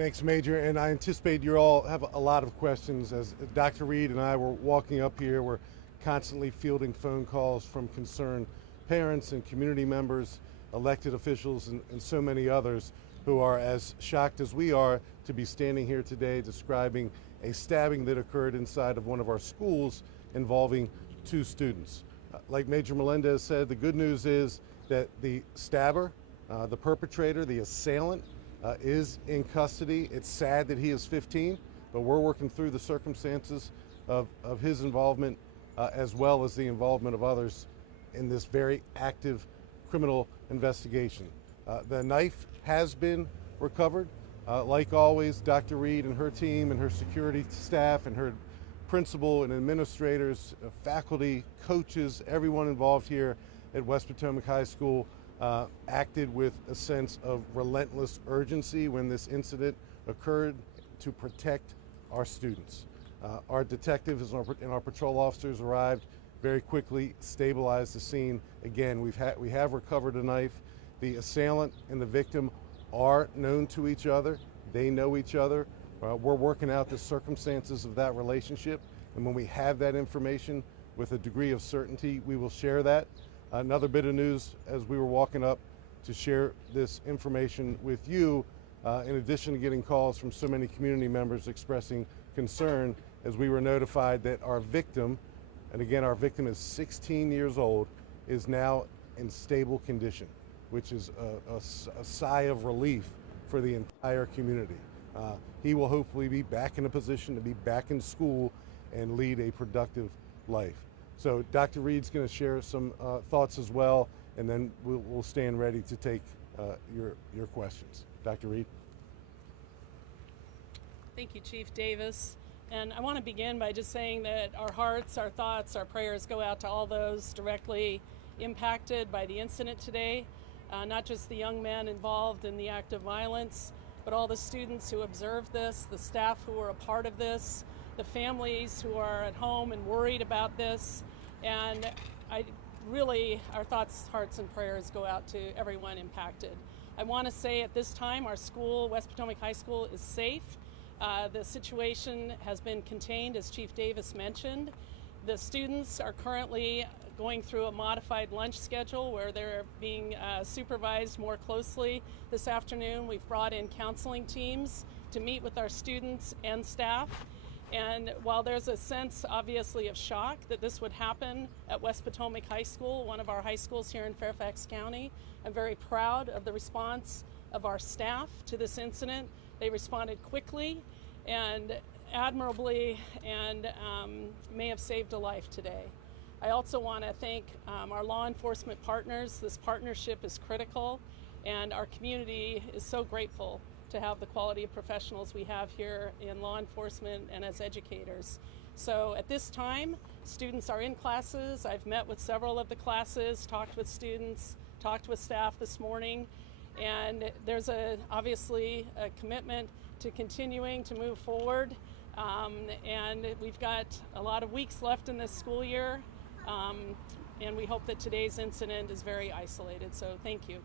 Thanks, Major, and I anticipate you all have a lot of questions. As Dr. Reed and I were walking up here, we're constantly fielding phone calls from concerned parents and community members, elected officials, and so many others who are as shocked as we are to be standing here today describing a stabbing that occurred inside of one of our schools involving 2 students. Like Major Melendez said, the good news is that the stabber, the perpetrator, the assailant, is in custody. It's sad that he is 15, but we're working through the circumstances of his involvement as well as the involvement of others in this very active criminal investigation. The knife has been recovered. Like always, Dr. Reed and her team and her security staff and her principal and administrators, faculty, coaches, everyone involved here at West Potomac High School acted with a sense of relentless urgency when this incident occurred to protect our students. Our detectives and our patrol officers arrived very quickly, stabilized the scene. Again, we have recovered a knife. The assailant and the victim are known to each other. They know each other. We're working out the circumstances of that relationship, and when we have that information with a degree of certainty, we will share that. Another bit of news as we were walking up to share this information with you, in addition to getting calls from so many community members expressing concern, as we were notified that our victim, and again our victim is 16 years old, is now in stable condition, which is a sigh of relief for the entire community. He will hopefully be back in a position to be back in school and lead a productive life. So Dr. Reed's going to share some thoughts as well, and then we'll stand ready to take your questions. Dr. Reed. Thank you, Chief Davis. And I want to begin by just saying that our hearts, our thoughts, our prayers go out to all those directly impacted by the incident today, not just the young men involved in the act of violence, but all the students who observed this, the staff who were a part of this, the families who are at home and worried about this. And our thoughts, hearts, and prayers go out to everyone impacted. I want to say at this time, our school, West Potomac High School, is safe. The situation has been contained, as Chief Davis mentioned. The students are currently going through a modified lunch schedule where they're being supervised more closely. This afternoon, we've brought in counseling teams to meet with our students and staff. And while there's a sense, obviously, of shock that this would happen at West Potomac High School, one of our high schools here in Fairfax County, I'm very proud of the response of our staff to this incident. They responded quickly and admirably and may have saved a life today. I also want to thank our law enforcement partners. This partnership is critical, and our community is so grateful to have the quality of professionals we have here in law enforcement and as educators. So at this time, students are in classes. I've met with several of the classes, talked with students, talked with staff this morning, and there's obviously a commitment to continuing to move forward. And we've got a lot of weeks left in this school year, and we hope that today's incident is very isolated. So thank you.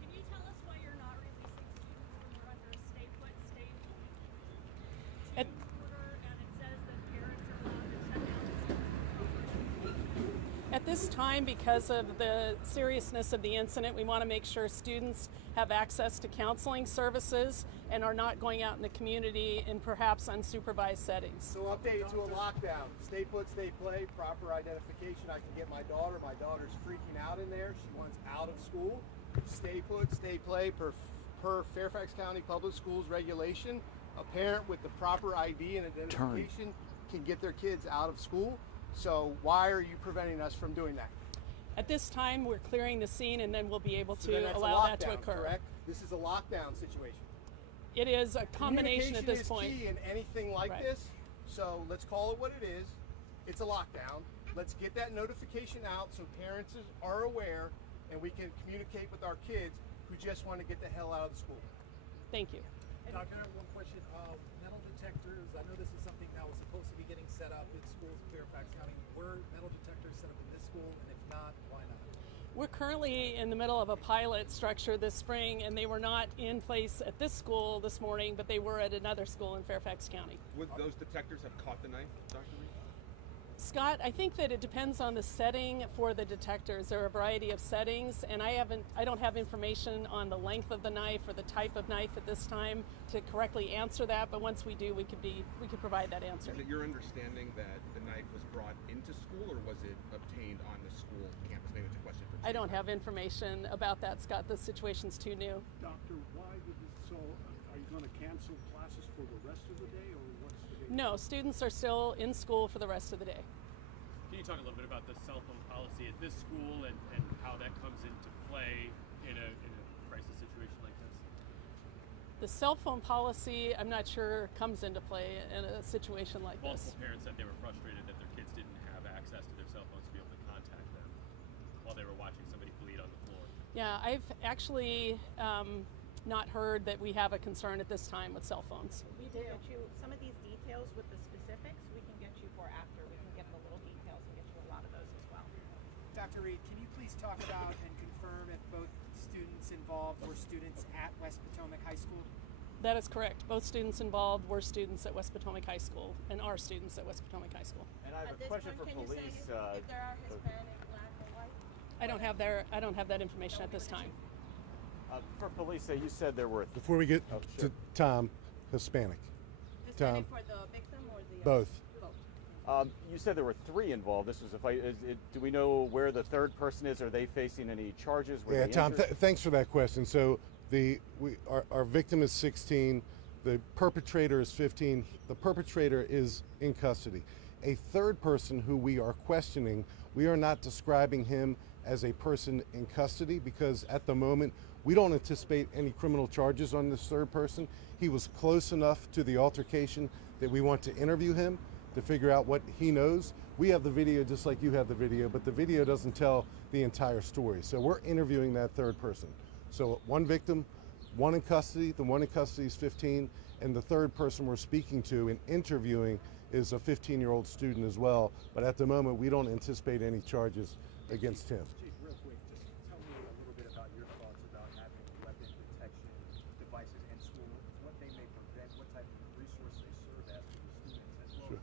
Can you tell us why you're not releasing students when we're under a stay put, stay At- order, and it says that parents are allowed to check out? At this time, because of the seriousness of the incident, we want to make sure students have access to counseling services and are not going out in the community in perhaps unsupervised settings. So update to a lockdown. Stay put, stay play, proper identification. I can get my daughter. My daughter's freaking out in there. She wants out of school. Stay put, stay play per Fairfax County Public Schools regulation. A parent with the proper ID and identification can get their kids out of school. So why are you preventing us from doing that? At this time, we're clearing the scene, and then we'll be able So then to that's allow a that to lockdown, occur. Correct? This is a lockdown situation. It is a combination at this point. Communication is key in anything like Right. this. So let's call it what it is. It's a lockdown. Let's get that notification out so parents are aware, and we can communicate with our kids who just want to get the hell out of the school. Thank you. Doctor, I have one question. Metal detectors, I know this is something that was supposed to be getting set up in schools in Fairfax County. Were metal detectors set up in this school? And if not, why not? We're currently in the middle of a pilot structure this spring, and they were not in place at this school this morning, but they were at another school in Fairfax County. Would those detectors have caught the knife, Dr. Reed? Scott, I think that it depends on the setting for the detectors. There are a variety of settings, and I don't have information on the length of the knife or the type of knife at this time to correctly answer that. But once we do, we could provide that answer. Is it your understanding that the knife was brought into school, or was it obtained on the school campus? Maybe it's a question for I don't have information about that, Scott. The situation's too new. Doctor, why did this, so are you going to cancel classes for the rest of the day, or what's the day? No, students are still in school for the rest of the day. Can you talk a little bit about the cell phone policy at this school and how that comes into play in a crisis situation like this? The cell phone policy, I'm not sure, comes into play in a situation like this. Multiple parents said they were frustrated that their kids didn't have access to their cell phones to be able to contact them while they were watching somebody bleed on the floor. Yeah, I've actually not heard that we have a concern at this time with cell phones. We did get you some of these details with the specifics. We can get you for after. We can get the little details and get you a lot of those as well. Dr. Reed, can you please talk about and confirm if both students involved were students at West Potomac High School? That is correct. Both students involved were students at West Potomac High School and are students at West Potomac High School. And I have a question for police. If there are Hispanic, Black, or white? I don't have that information at this time. For police, you said there were. Before we get to Tom, Hispanic. Hispanic Tom, for the victim or the both. You said there were 3 involved. This was a fight. Do we know where the third person is? Are they facing any charges? Were Yeah, they Tom, injured? thanks for that question. So our victim is 16. The perpetrator is 15. The perpetrator is in custody. A third person who we are questioning, we are not describing him as a person in custody because at the moment we don't anticipate any criminal charges on this third person. He was close enough to the altercation that we want to interview him to figure out what he knows. We have the video just like you have the video, but the video doesn't tell the entire story. So we're interviewing that third person. So one victim, one in custody, the one in custody is 15, and the third person we're speaking to and interviewing is a 15-year-old student as well. But at the moment, we don't anticipate any charges against him. Chief, real quick, just tell me a little bit about your thoughts about having weapon detection devices in school, what they may prevent, what type of resource they serve as for the students as well.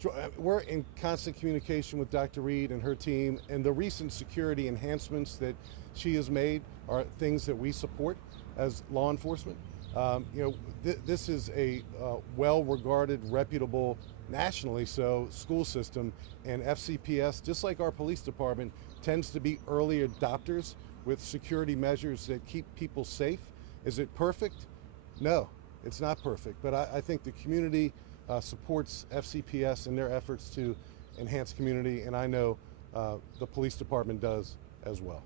Sure. We're in constant communication with Dr. Reed and her team, and the recent security enhancements that she has made are things that we support as law enforcement. This is a well-regarded, reputable, nationally so, school system, and FCPS, just like our police department, tends to be early adopters with security measures that keep people safe. Is it perfect? No, it's not perfect, but I think the community supports FCPS in their efforts to enhance community, and I know the police department does as well.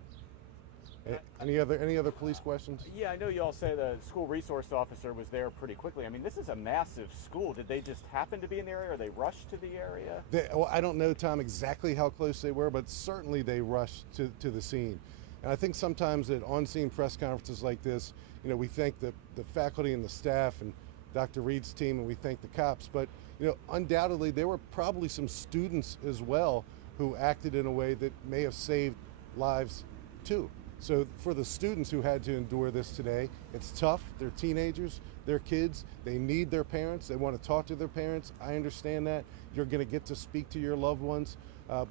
Any other police questions? Yeah, I know you all say the school resource officer was there pretty quickly. I mean, this is a massive school. Did they just happen to be in the area, or they rushed to the area? Well, I don't know, Tom, exactly how close they were, but certainly they rushed to the scene. And I think sometimes at on-scene press conferences like this, you know, we thank the faculty and the staff and Dr. Reed's team, and we thank the cops, but you know, undoubtedly there were probably some students as well who acted in a way that may have saved lives too. So for the students who had to endure this today, it's tough. They're teenagers, they're kids, they need their parents, they want to talk to their parents. I understand that. You're going to get to speak to your loved ones,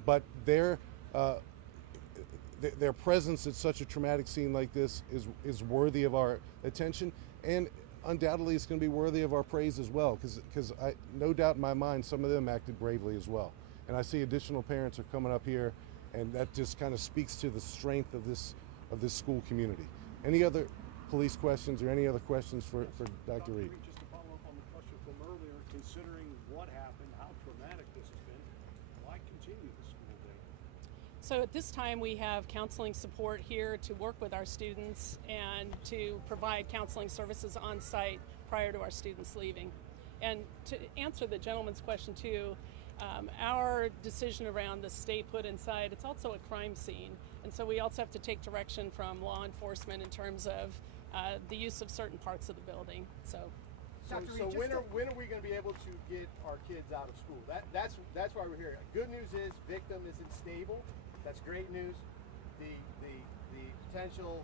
but their presence at such a traumatic scene like this is worthy of our attention, and undoubtedly it's going to be worthy of our praise as well, because no doubt in my mind some of them acted bravely as well. And I see additional parents are coming up here, and that just kind of speaks to the strength of this school community. Any other police questions or any other questions for Dr. Reed? Just to follow up on the question from earlier, considering what happened, how traumatic this has been, why continue the school day? So at this time we have counseling support here to work with our students and to provide counseling services on site prior to our students leaving. And to answer the gentleman's question too, our decision around the stay put inside, it's also a crime scene. And so we also have to take direction from law enforcement in terms of the use of certain parts of the building. So when are we going to be able to get our kids out of school? That's why we're here. Good news is victim isn't stable. That's great news. The potential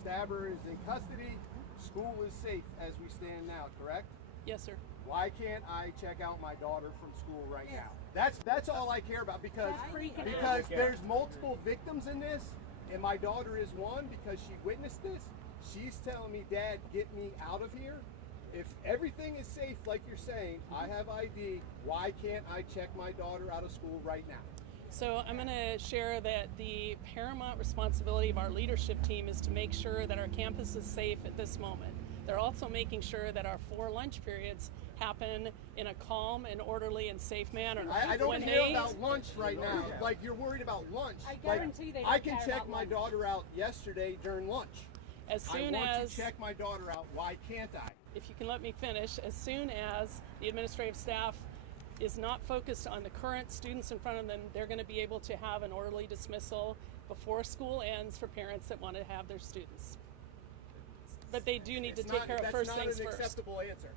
stabber is in custody. School is safe as we stand now, correct? Yes, sir. Why can't I check out my daughter from school right now? That's all I care about, because there's multiple victims in this, and my daughter is one because she witnessed this. She's telling me, Dad, get me out of here. If everything is safe, like you're saying, I have ID, why can't I check my daughter out of school right now? So I'm going to share that the paramount responsibility of our leadership team is to make sure that our campus is safe at this moment. They're also making sure that our 4 lunch periods happen in a calm and orderly and safe manner. I don't hear about lunch right now. Like, you're worried about lunch. I guarantee they don't I can care check about my lunch. daughter out yesterday during lunch. As soon I want as to check my daughter out. Why can't I? If you can let me finish, as soon as the administrative staff is not focused on the current students in front of them, they're going to be able to have an orderly dismissal before school ends for parents that want to have their students. But they do need to take care of first things That's not an first. acceptable answer.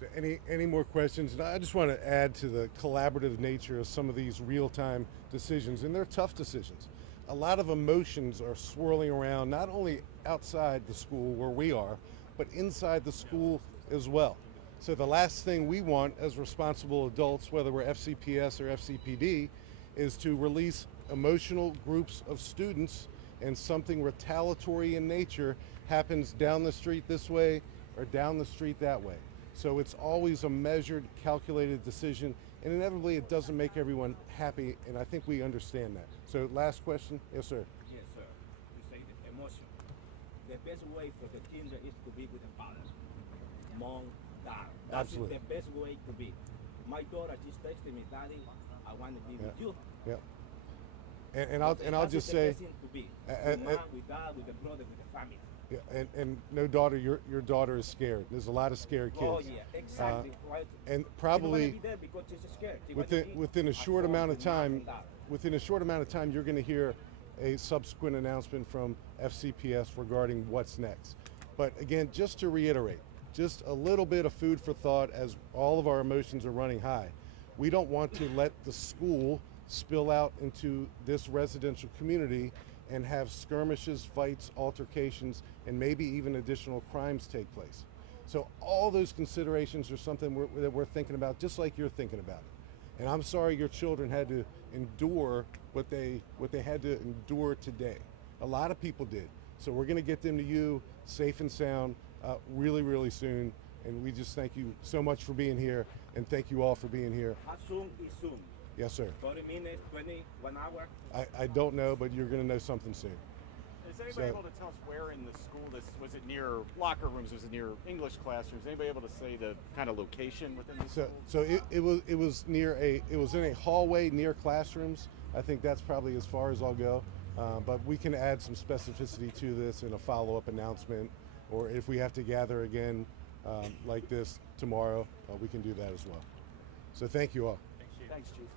So any more questions? And I just want to add to the collaborative nature of some of these real-time decisions, and they're tough decisions. A lot of emotions are swirling around, not only outside the school where we are, but inside the school as well. So the last thing we want as responsible adults, whether we're FCPS or FCPD, is to release emotional groups of students and something retaliatory in nature happens down the street this way or down the street that way. So it's always a measured, calculated decision, and inevitably it doesn't make everyone happy, and I think we understand that. So last question. Yes, sir. Yes, sir. You say the emotion. The best way for the children is to be with the father. Mom, dad. That's Absolutely. the best way to be. My daughter, she's texting me, Daddy, I want to be with you. Yeah. And I'll just say, That's the best thing to be. With mom, with dad, with the brother, with the family. yeah, and no daughter, your daughter is scared. There's a lot of scared kids. Oh yeah, exactly. Right. And She don't probably wanna be there because she's scared. She wants to be within a short at home amount of with mom time, and dad. you're going to hear a subsequent announcement from FCPS regarding what's next. But again, just to reiterate, just a little bit of food for thought as all of our emotions are running high. We don't want to let the school spill out into this residential community and have skirmishes, fights, altercations, and maybe even additional crimes take place. So all those considerations are something that we're thinking about, just like you're thinking about it. And I'm sorry your children had to endure what they had to endure today. A lot of people did. So we're going to get them to you safe and sound really, really soon. And we just thank you so much for being here, and thank you all for being here. How soon is soon? Yes, sir. 30 minutes, 20, 1 hour? I don't know, but you're going to know something soon. Is anybody able to tell us where in the school this was? It near locker rooms? Was it near English classrooms? Anybody able to say the kind of location within the school? So it was in a hallway near classrooms. I think that's probably as far as I'll go. But we can add some specificity to this in a follow-up announcement, or if we have to gather again like this tomorrow, we can do that as well. So thank you all. Thanks, Chief.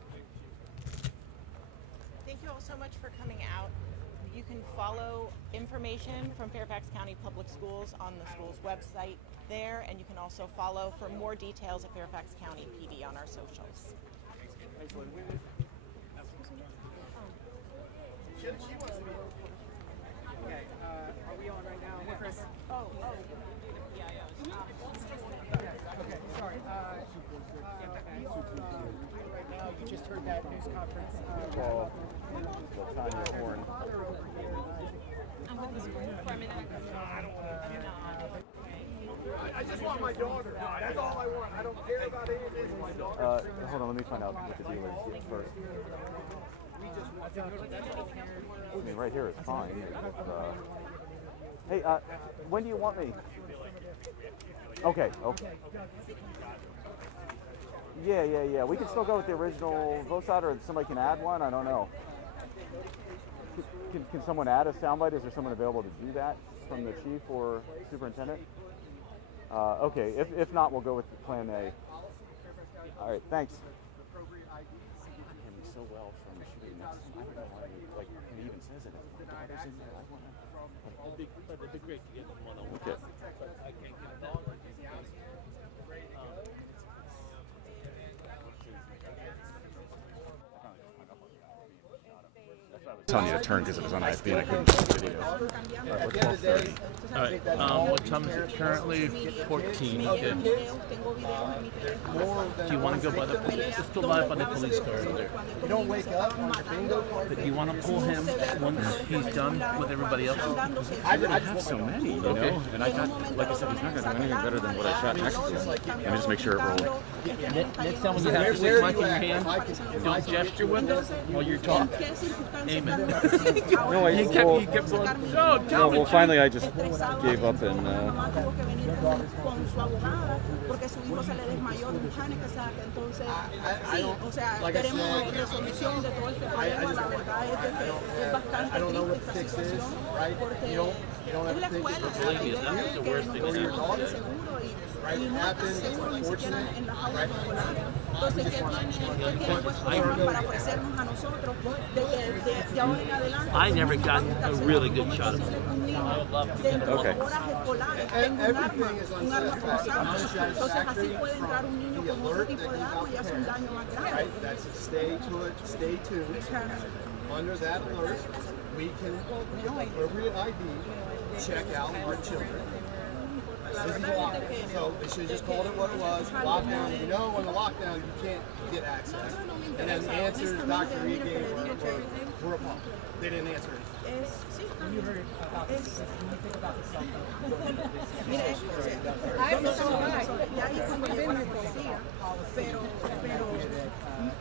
Thank you you all so much for coming out. You can follow information from Fairfax County Public Schools on the school's website there, and you can also follow for more details at Fairfax County PD on our socials. Okay, are we on right now? Chris? Oh. Okay, sorry. Right now, you just heard that news conference. Tanya Horn. I'm with the school for a minute. I just want my daughter. That's all I want. I don't care about any of this. My daughter. Hold on, let me find out what the deal is first. I mean, right here is fine. Hey, when do you want me? Okay. Yeah. We can still go with the original vote out, or somebody can add one. I don't know. Can someone add a soundbite? Is there someone available to do that from the chief or superintendent? Okay. If not, we'll go with plan A. All right. Thanks. So well from shooting this. I don't know why, like, it even says it. Daughter's in there. It'd be great to get them one-on-one. Okay. But I can't get them all. Telling you to turn because it was on IFB and I couldn't see the video. All right, we're 12:30. All right. What time is it currently? 14. Okay. Do you want to go by the police? Let's go by the police car over there. You don't wake up on your bingo. But do you want to pull him once he's done with everybody else? I have so many, you know, and I thought, like I said, he's not going to do anything better than what I shot next to him. And just make sure it rolled. Next time when you have to shake Mike in your hand, don't gesture with it while you're talking. Amen. No, he kept going, no, tell me. Well, finally I just gave up and porque su hijo se le desmayó de un panic attack, entonces sí, o sea, queremos resolución de todo este problema. La verdad es de que es bastante triste esta situación porque es la escuela, la idea es que nosotros estemos seguros y no están seguros ni siquiera en las aulas escolares. Entonces, ¿qué tiene West Potomac para ofrecernos a nosotros de ahora en adelante? I never got a really good shot of him. Okay. Everything is on Entonces así puede entrar un niño con otro tipo de arma y hace un daño más grave. That's a stay tuned. Under that alert, we can, with appropriate ID, check out our children. So they should have just called it what it was. Lockdown. You know, on the lockdown, you can't get access. And then the answers Dr. Reed gave were appalled. They didn't answer it. You heard about this. When you think about the cell phone.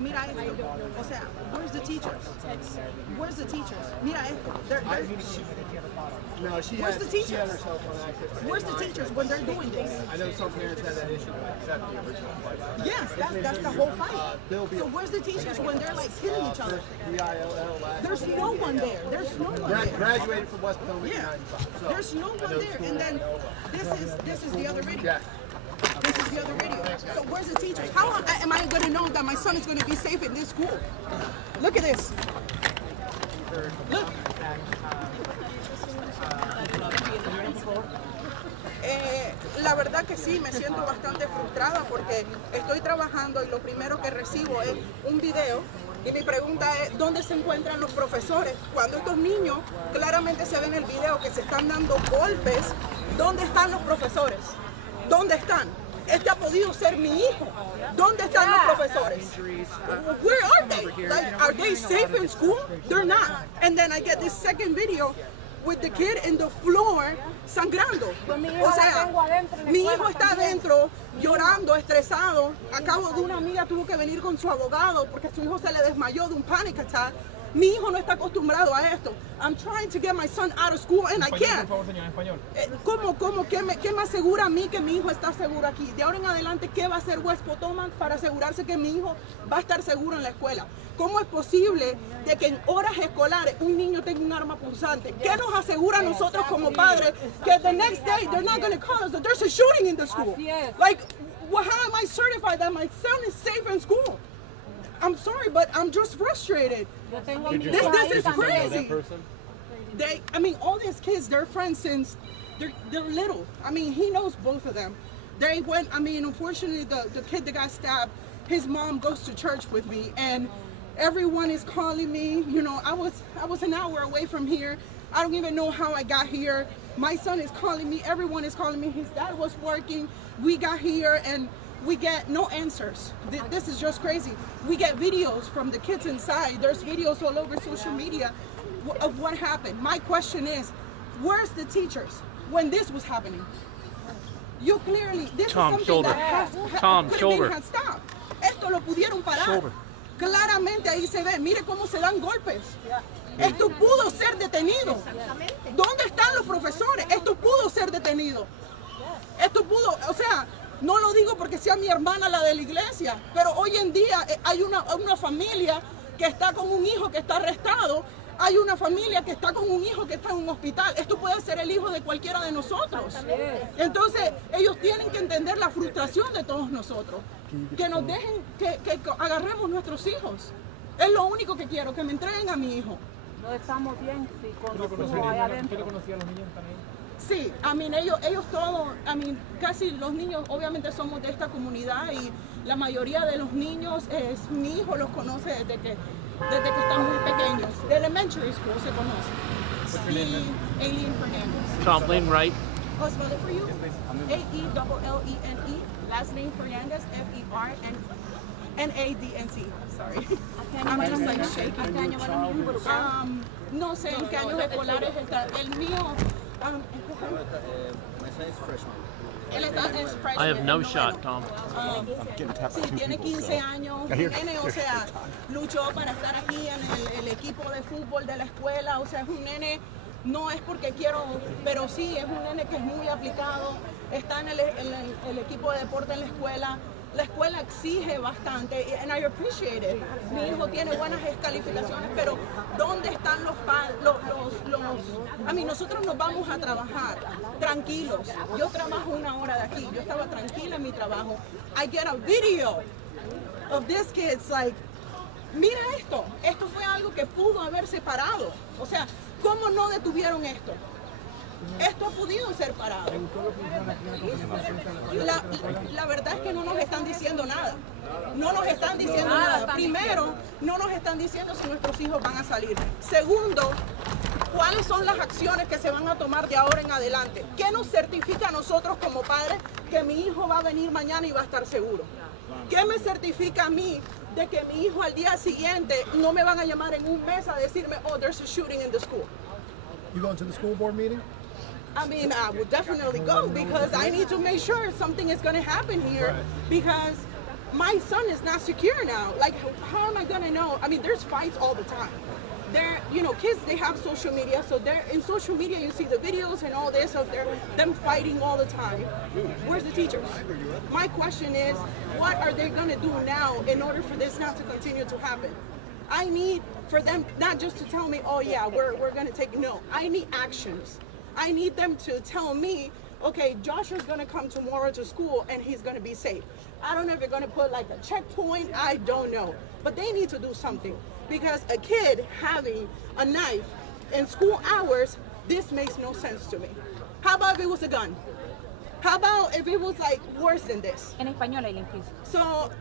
Mira esto, o sea, where's the teachers? Where's the teachers? Mira esto. No, she where's had, the teachers? She had her cell phone access. Where's the teachers when they're doing this? I know some parents had that issue, but except the original fight. Yes, that's the whole fight. So where's the teachers when they're like killing each other? There's no one there. There's no one there. Graduated from West Potomac in 95. So there's no one there. And then this is the other video. Yeah. This is the other video. So where's the teachers? How am I going to know that my son is going to be safe in this school? Look at this. Look. La verdad que sí, me siento bastante frustrada porque estoy trabajando y lo primero que recibo es un video y mi pregunta es ¿dónde se encuentran los profesores? Cuando estos niños claramente se ve en el video que se están dando golpes, ¿dónde están los profesores? ¿Dónde están? Este ha podido ser mi hijo. ¿Dónde están los profesores? Where are they? Like, are they safe in school? They're not. And then I get this second video with the kid in the floor sangrando. O sea, mi hijo está adentro llorando, estresado. Acabo de una amiga tuvo que venir con su abogado porque su hijo se le desmayó de un panic attack. Mi hijo no está acostumbrado a esto. I'm trying to get my son out of school and I can't. ¿Cómo? ¿Qué me asegura a mí que mi hijo está seguro aquí? De ahora en adelante, ¿qué va a hacer West Potomac para asegurarse que mi hijo va a estar seguro en la escuela? ¿Cómo es posible de que en horas escolares un niño tenga un arma punzante? ¿Qué nos asegura a nosotros como padres que the next day they're not going to call us that there's a shooting in the school? Like, how am I certified that my son is safe in school? I'm sorry, but I'm just frustrated. This is crazy. All these kids, they're friends since they're little. I mean, he knows both of them. They went, unfortunately, the kid that got stabbed, his mom goes to church with me, and everyone is calling me. You know, I was an hour away from here. I don't even know how I got here. My son is calling me. Everyone is calling me. His dad was working. We got here, and we get no answers. This is just crazy. We get videos from the kids inside. There's videos all over social media of what happened. My question is, where's the teachers when this was happening? You clearly, this Tom, is something shoulder. that Tom, could shoulder. have stopped. Esto lo pudieron parar. Shoulder. Claramente ahí se ve, mire cómo se dan golpes. Esto pudo ser detenido. ¿Dónde están los profesores? Esto pudo ser detenido. Esto pudo, o sea, no lo digo porque sea mi hermana la de la iglesia, pero hoy en día hay una familia que está con un hijo que está arrestado. Hay una familia que está con un hijo que está en un hospital. Esto puede ser el hijo de cualquiera de nosotros. Entonces, ellos tienen que entender la frustración de todos nosotros. Que nos dejen, que agarremos nuestros hijos. Es lo único que quiero, que me entreguen a mi hijo. No estamos bien, sí, con los hijos allá adentro. ¿Usted conocía a los niños también? Sí, ellos todos, casi los niños obviamente somos de esta comunidad y la mayoría de los niños, mi hijo los conoce desde que están muy pequeños. De elementary school se conoce. Y Aileen Fernandez. Tom, lean right. I'll spell it for you. A-E-L-L-E-N-E. Last name Fernandez, F-E-R-N-A-D-N-C. Sorry. I'm just like shaking. No sé en qué años escolares está. El mío. Él está en freshman. I have no shot, Tom. Sí, tiene 15 años. Un nene, o sea, luchó para estar aquí en el equipo de fútbol de la escuela. O sea, es un nene, no es porque quiero, pero sí, es un nene que es muy aplicado. Está en el equipo de deporte en la escuela. La escuela exige bastante, and I appreciate it. Mi hijo tiene buenas calificaciones, pero ¿dónde están los nosotros nos vamos a trabajar tranquilos. Yo trabajo 1 hora de aquí. Yo estaba tranquila en mi trabajo. I get a video of this kid's like, mira esto. Esto fue algo que pudo haberse parado. O sea, ¿cómo no detuvieron esto? Esto ha podido ser parado. La verdad es que no nos están diciendo nada. No nos están diciendo nada. Primero, no nos están diciendo si nuestros hijos van a salir. Segundo, ¿cuáles son las acciones que se van a tomar de ahora en adelante? ¿Qué nos certifica a nosotros como padres que mi hijo va a venir mañana y va a estar seguro? ¿Qué me certifica a mí de que mi hijo al día siguiente no me van a llamar en un mes a decirme, oh, there's a shooting in the school? You going to the school board meeting? I would definitely go because I need to make sure something is going to happen here because my son is not secure now. Like, how am I going to know? There's fights all the time. Kids, they have social media, so in social media you see the videos and all this of them fighting all the time. Where's the teachers? My question is, what are they going to do now in order for this not to continue to happen? I need for them not just to tell me, oh yeah, we're going to take, no, I need actions. I need them to tell me, okay, Joshua's going to come tomorrow to school and he's going to be safe. I don't know if you're going to put like a checkpoint, I don't know. But they need to do something because a kid having a knife in school hours, this makes no sense to me. How about if it was a gun? How about if it was like worse than this? En español, Aileen, please. So,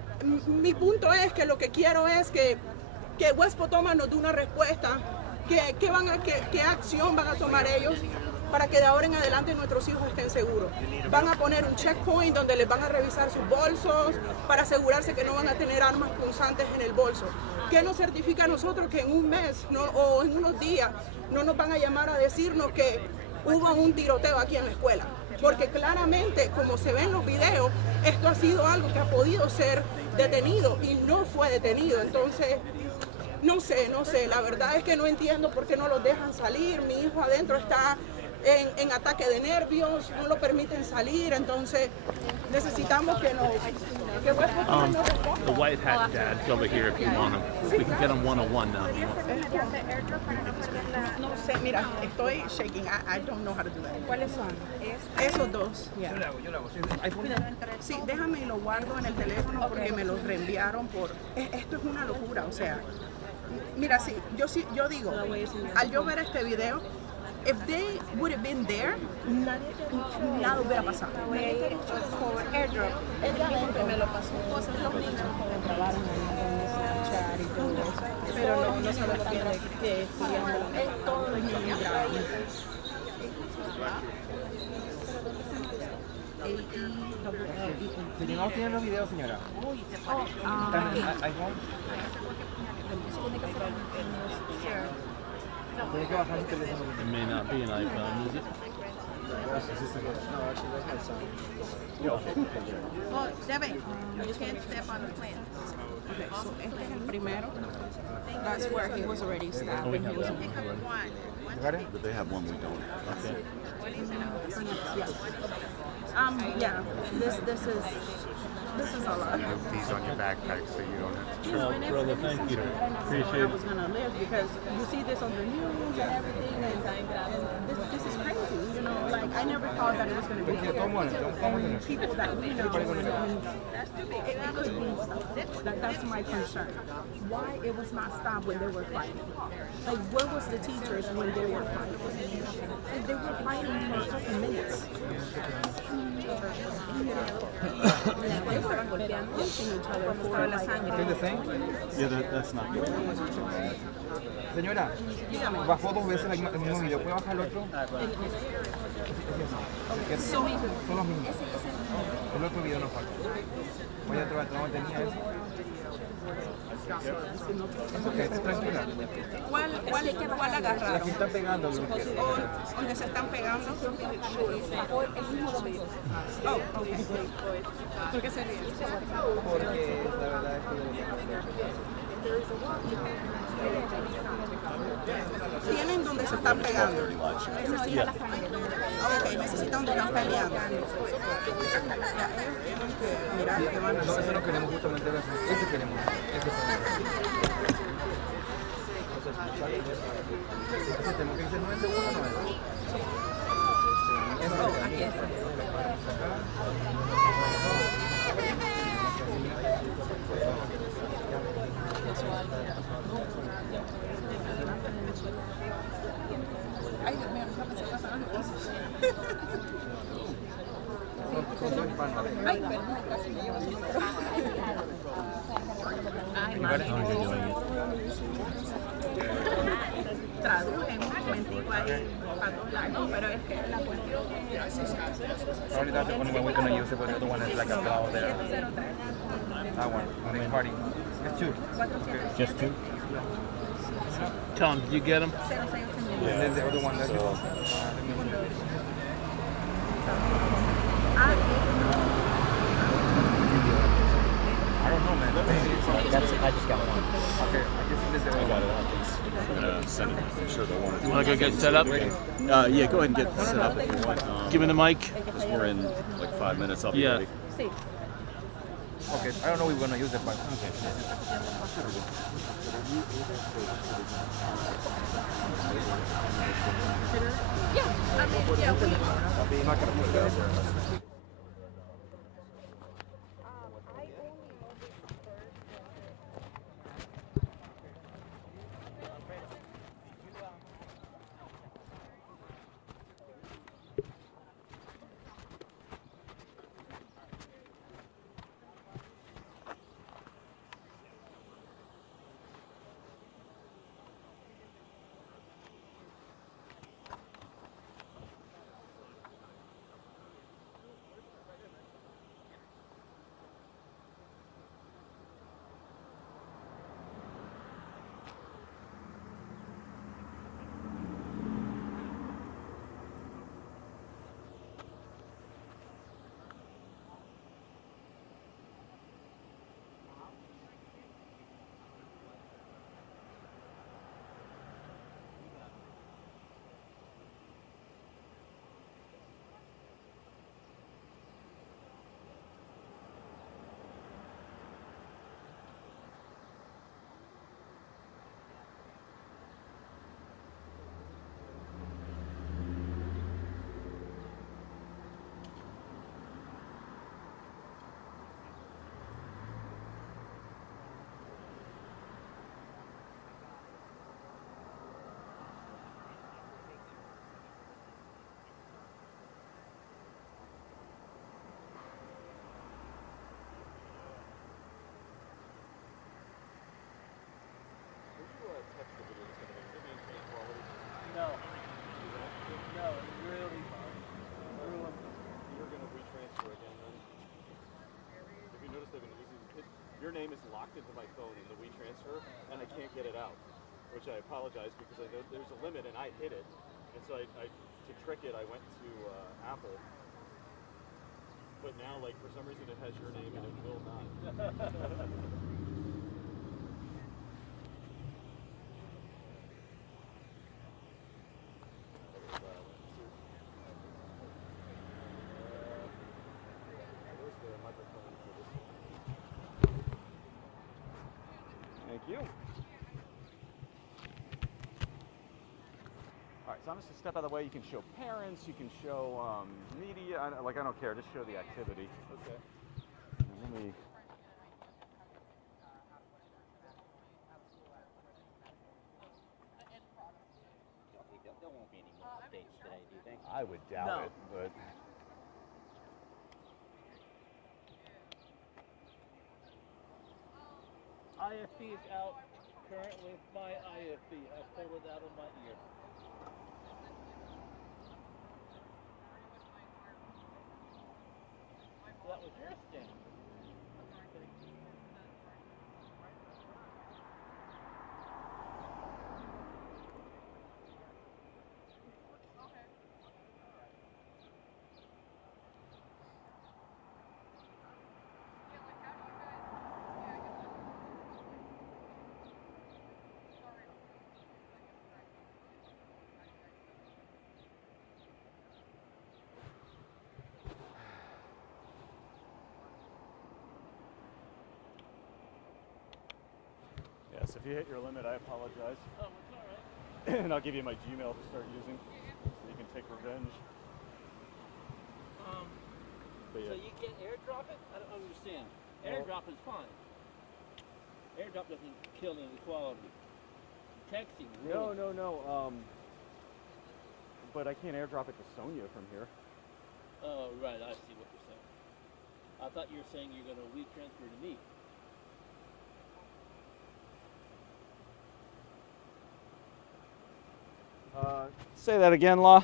mi punto es que lo que quiero es que West Potomac nos dé una respuesta, qué acción van a tomar ellos para que de ahora en adelante nuestros hijos estén seguros. Van a poner un checkpoint donde les van a revisar sus bolsos para asegurarse que no van a tener armas punzantes en el bolso. ¿Qué nos certifica a nosotros que en un mes o en unos días no nos van a llamar a decirnos que hubo un tiroteo aquí en la escuela? Porque claramente, como se ve en los videos, esto ha sido algo que ha podido ser detenido y no fue detenido. Entonces, no sé, la verdad es que no entiendo por qué no los dejan salir. Mi hijo adentro está en ataque de nervios, no lo permiten salir, entonces necesitamos que nos respondan. The white hat dad's over here if you want him. We can get him one-on-one now. No sé, Mira, estoy shaking. I don't know how to do that. ¿Cuáles son? Esos dos. Yeah. Sí, déjame y lo guardo en el teléfono porque me los reenviaron por... Esto es una locura, o sea... Mira, sí, yo digo, al yo ver este video, if they would have been there, nada hubiera pasado. Por airdrop. Él mismo me lo pasó. Cosas los niños me grabaron en Snapchat y todo eso. Pero no se lo están estudiando. Es todo los niños grabados. Seguimos teniendo los videos, señora. Tiene que bajar el teléfono. It may not be an iPhone, is it? Oh, Devin, you can't step on the plant. Okay, so este es el primero. That's where he was already stabbed. And he was But they have one we don't. Okay. Yes. Yeah. This is a lot. These on your backpack so you don't have to. Brother, thank you. Appreciate I it. was gonna live because you see this on the news and everything, and this is crazy. You know, like I never thought that it was gonna be here. And people that we know, and it could be stuff. That's my concern. Why it was not stopped when they were fighting? Like, where was the teachers when they were fighting? They were fighting for a couple minutes. They were pushing each other for like... ¿Tiene sangre? Yeah, that's not good. Señora, bajó 2 veces el mismo video. ¿Puede bajar el otro? Son los mismos. El otro video no falta. Voy a trobar, no tenía eso. Tranquila. ¿Cuál agarraron? Aquí están pegando. ¿Dónde se están pegando? Oh, ok. ¿Por qué se ríe? Porque la verdad es que... ¿Tienen donde se están pegando? Ok, necesitan donde están peleando. Mirar qué van a hacer. No, eso no queremos justamente ver. Ese queremos. Tenemos que irse 9 segundos, ¿no es? Aquí está. Ay, Dios mío, no me se pasan las cosas. Ay, perdón, casi me llevo su... Ay, madre. Traduje un momentico ahí para todos lados, pero es que la cuestión es... Probably that's the only one we're going to use it, but the other one is like a flower there. That one, on the party. It's 2. Just 2? Tom, did you get him? And then the other one, that's I don't know, man. I just got one. Okay, I guess it is the other one. I'm gonna send it. I'm sure they'll want it. You want to go get set up? Yeah, go ahead and get set up if you want. Give me the mic. Because we're in like 5 minutes. I'll be Yeah. ready. Okay, I don't know if we're gonna use it, but Yeah, I'm not gonna put it out there. your name is locked into my phone in the WeTransfer, and I can't get it out, which I apologize because I know there's a limit and I hit it, and so to trick it, I went to Apple. But now, like, for some reason, it has your name and it will not. Thank you. All right, so I'm just a step out of the way. You can show parents, you can show media. I don't care. Just show the activity. Okay. Let me. There won't be any more updates today, do you think? I would doubt it, but. IFB is out currently. My IFB. I pulled it out of my ear. That was your stand. Yes, if you hit your limit, I apologize. Oh, it's all right. And I'll give you my Gmail to start using, so you can take revenge. But yeah. So you can't airdrop it? I don't understand. Airdrop is fine. Airdrop doesn't kill inequality. Texting, really. No. But I can't airdrop it to Sonia from here. Oh, right. I see what you're saying. I thought you were saying you're going to WeTransfer to me. Say that again, Law.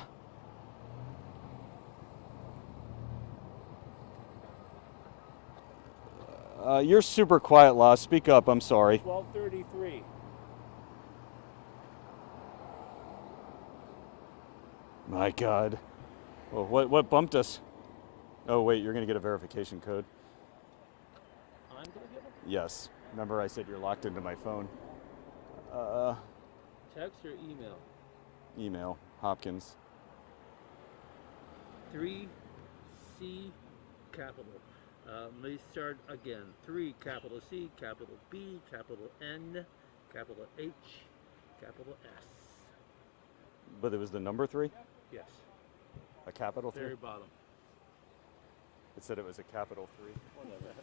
You're super quiet, Law. Speak up. I'm sorry. 12:33. My God. Well, what bumped us? Oh, wait. You're going to get a verification code. I'm going to get it? Yes. Remember I said you're locked into my phone. Text or email? Email. Hopkins. 3C capital. Let me start again. 3 capital C, capital B, capital N, capital H, capital S. But it was the number 3? Yes. A capital 3? Very bottom. It said it was a capital 3. Whatever.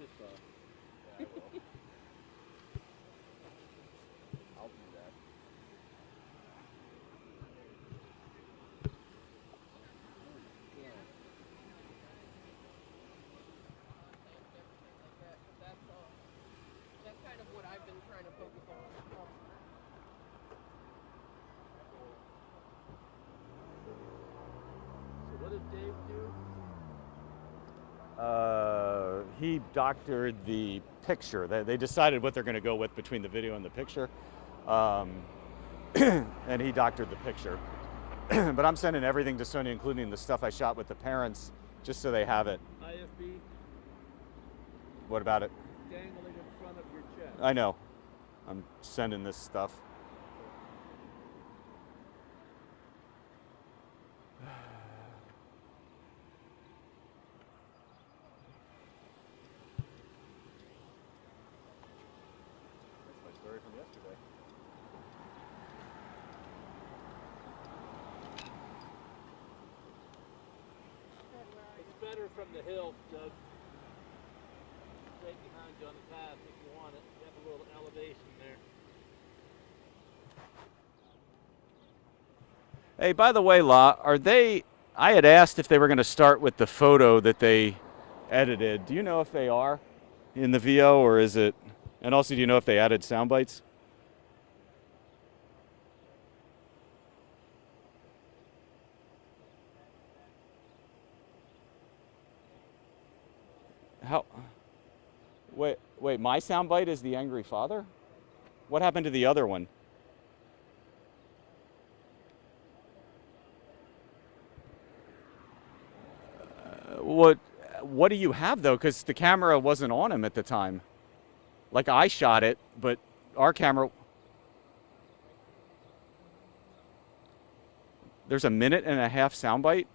Just Yeah, I will. I'll do that. That's kind of what I've been trying to focus on. So what did Dave do? He doctored the picture. They decided what they're going to go with between the video and the picture. And he doctored the picture. But I'm sending everything to Sonia, including the stuff I shot with the parents, just so they have it. IFB What about it? dangling in front of your chest. I know. I'm sending this stuff. That's my story from yesterday. It's better from the hill, Doug. Straight behind you on the path if you want it. You have a little elevation there. Hey, by the way, La, I had asked if they were going to start with the photo that they edited. Do you know if they are in the VO, or is it? And also, do you know if they added sound bites? How? Wait, my soundbite is the angry father? What happened to the other one? What do you have though? Because the camera wasn't on him at the time. Like I shot it, but our camera. There's a 1.5-minute soundbite.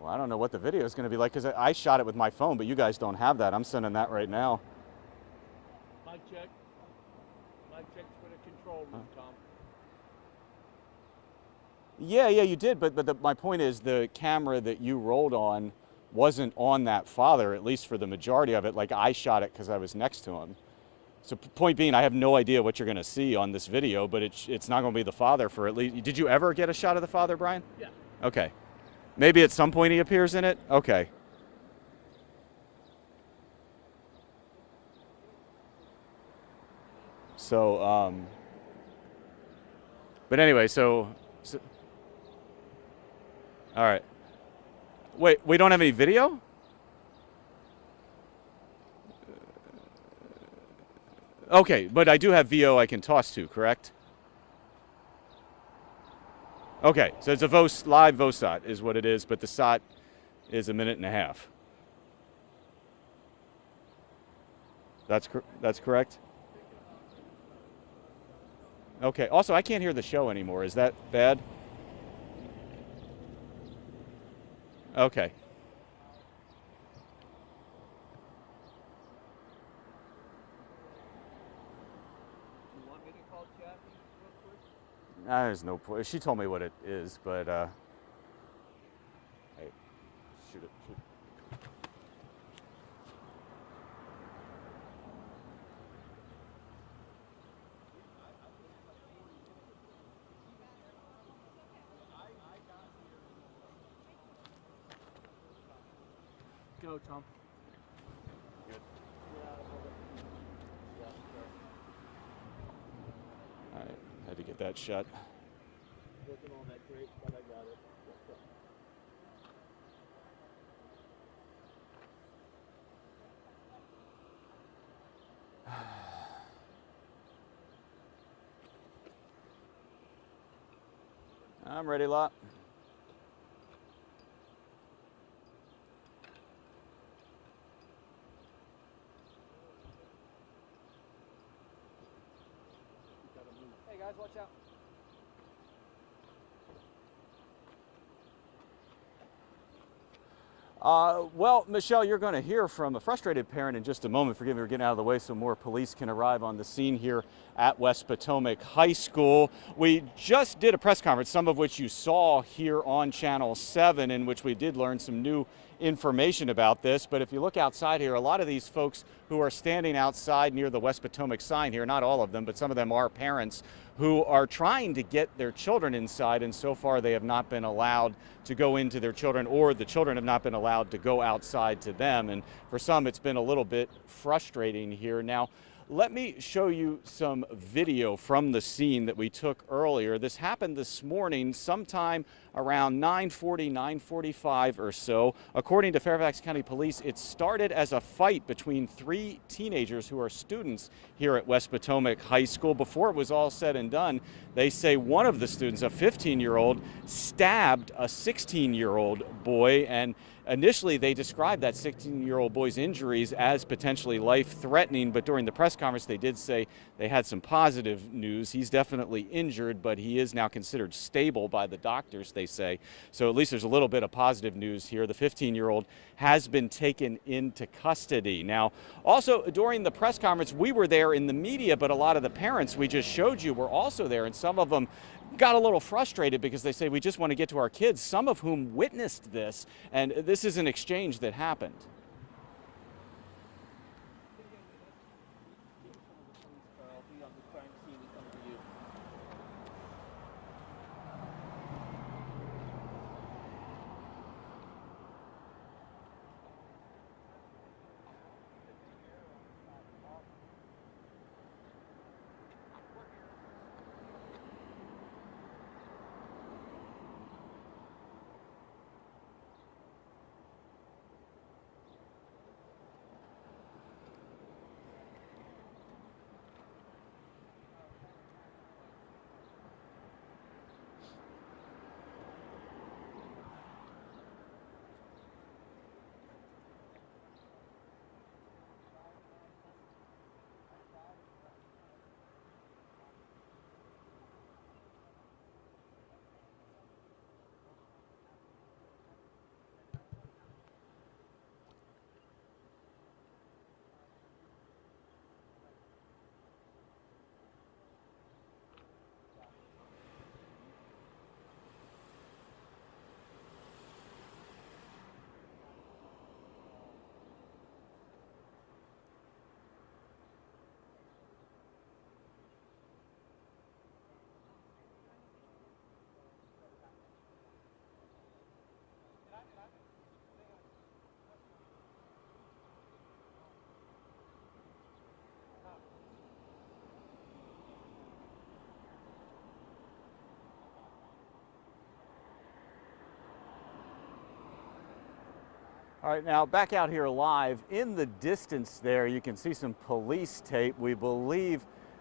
Well, I don't know what the video is going to be like because I shot it with my phone, but you guys don't have that. I'm sending that right now. Mic check. Mic check for the control room, Tom. Yeah, you did, but my point is the camera that you rolled on wasn't on that father, at least for the majority of it. Like I shot it because I was next to him. So point being, I have no idea what you're going to see on this video, but it's not going to be the father for at least. Did you ever get a shot of the father, Brian? Yeah. Okay. Maybe at some point he appears in it? Okay. So, but anyway, so all right. Wait, we don't have any video? Okay, but I do have VO I can toss to, correct? Okay, so it's a live VOSOT is what it is, but the SOT is 1.5 minutes. That's correct? Okay, also I can't hear the show anymore. Is that bad? Okay. There's no point. She told me what it is, but hey, shoot it. Go, Tom. All right, had to get that shut. Wasn't all that great, but I got it. I'm ready, Lot. Hey guys, watch out. Well, Michelle, you're going to hear from a frustrated parent in just a moment. Forgive me, we're getting out of the way so more police can arrive on the scene here at West Potomac High School. We just did a press conference, some of which you saw here on Channel 7, in which we did learn some new information about this. But if you look outside here, a lot of these folks who are standing outside near the West Potomac sign here, not all of them, but some of them are parents who are trying to get their children inside, and so far they have not been allowed to go into their children, or the children have not been allowed to go outside to them. And for some, it's been a little bit frustrating here. Now, let me show you some video from the scene that we took earlier. This happened this morning sometime around 9:40, 9:45 or so. According to Fairfax County Police, it started as a fight between 3 teenagers who are students here at West Potomac High School. Before it was all said and done, they say one of the students, a 15-year-old, stabbed a 16-year-old boy, and initially they described that 16-year-old boy's injuries as potentially life-threatening, but during the press conference they did say they had some positive news. He's definitely injured, but he is now considered stable by the doctors, they say. So at least there's a little bit of positive news here. The 15-year-old has been taken into custody. Now, also during the press conference, we were there in the media, but a lot of the parents we just showed you were also there, and some of them got a little frustrated because they say, we just want to get to our kids, some of whom witnessed this, and this is an exchange that happened. All right, now back out here live. In the distance there, you can see some police tape. We believe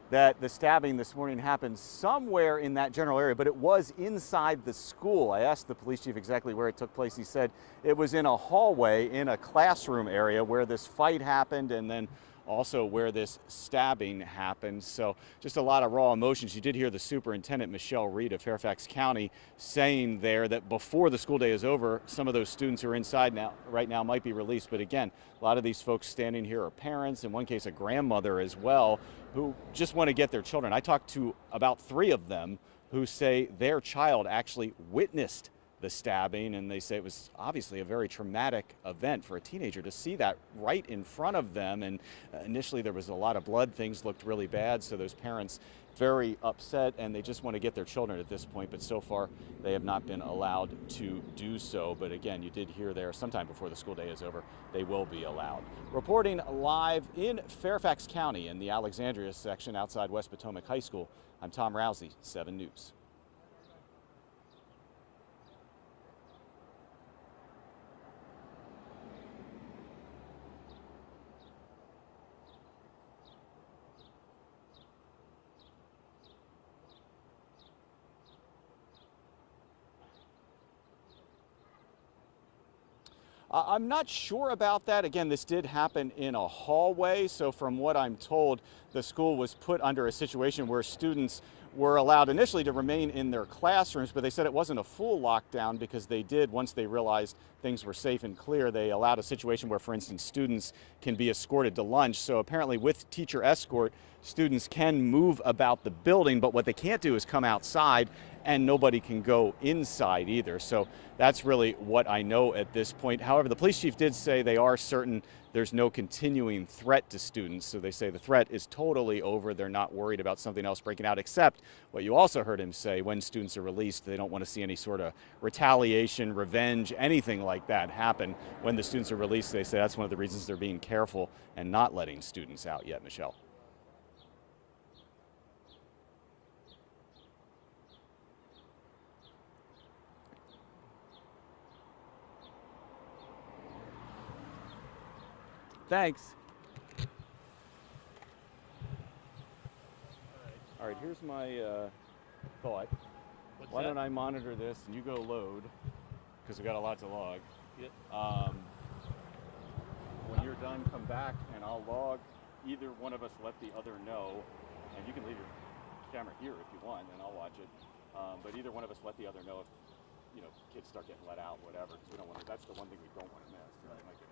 that the stabbing this morning happened somewhere in that general area, but it was inside the school. I asked the police chief exactly where it took place. He said it was in a hallway in a classroom area where this fight happened, and then also where this stabbing happened. So just a lot of raw emotions. You did hear the superintendent, Michelle Reed of Fairfax County, saying there that before the school day is over, some of those students who are inside right now might be released. But again, a lot of these folks standing here are parents, in one case a grandmother as well, who just want to get their children. I talked to about 3 of them who say their child actually witnessed the stabbing, and they say it was obviously a very traumatic event for a teenager to see that right in front of them. And initially there was a lot of blood, things looked really bad, so those parents very upset, and they just want to get their children at this point, but so far they have not been allowed to do so. But again, you did hear there sometime before the school day is over, they will be allowed. Reporting live in Fairfax County in the Alexandria section outside West Potomac High School, I'm Tom Rousey, 7 News. I'm not sure about that. Again, this did happen in a hallway, so from what I'm told, the school was put under a situation where students were allowed initially to remain in their classrooms, but they said it wasn't a full lockdown because they did, once they realized things were safe and clear, they allowed a situation where, for instance, students can be escorted to lunch. So apparently with teacher escort, students can move about the building, but what they can't do is come outside, and nobody can go inside either. So that's really what I know at this point. However, the police chief did say they are certain there's no continuing threat to students. So they say the threat is totally over. They're not worried about something else breaking out, except what you also heard him say, when students are released, they don't want to see any sort of retaliation, revenge, anything like that happen. When the students are released, they say that's one of the reasons they're being careful and not letting students out yet. Michelle. Thanks. All right, here's my thought. Why don't I monitor this and you go load, because we got a lot to log. Yep. When you're done, come back and I'll log. Either one of us let the other know, and you can leave your camera here if you want, and I'll watch it. But either one of us let the other know if kids start getting let out, whatever, because we don't want to. That's the one thing we don't want to miss. Right.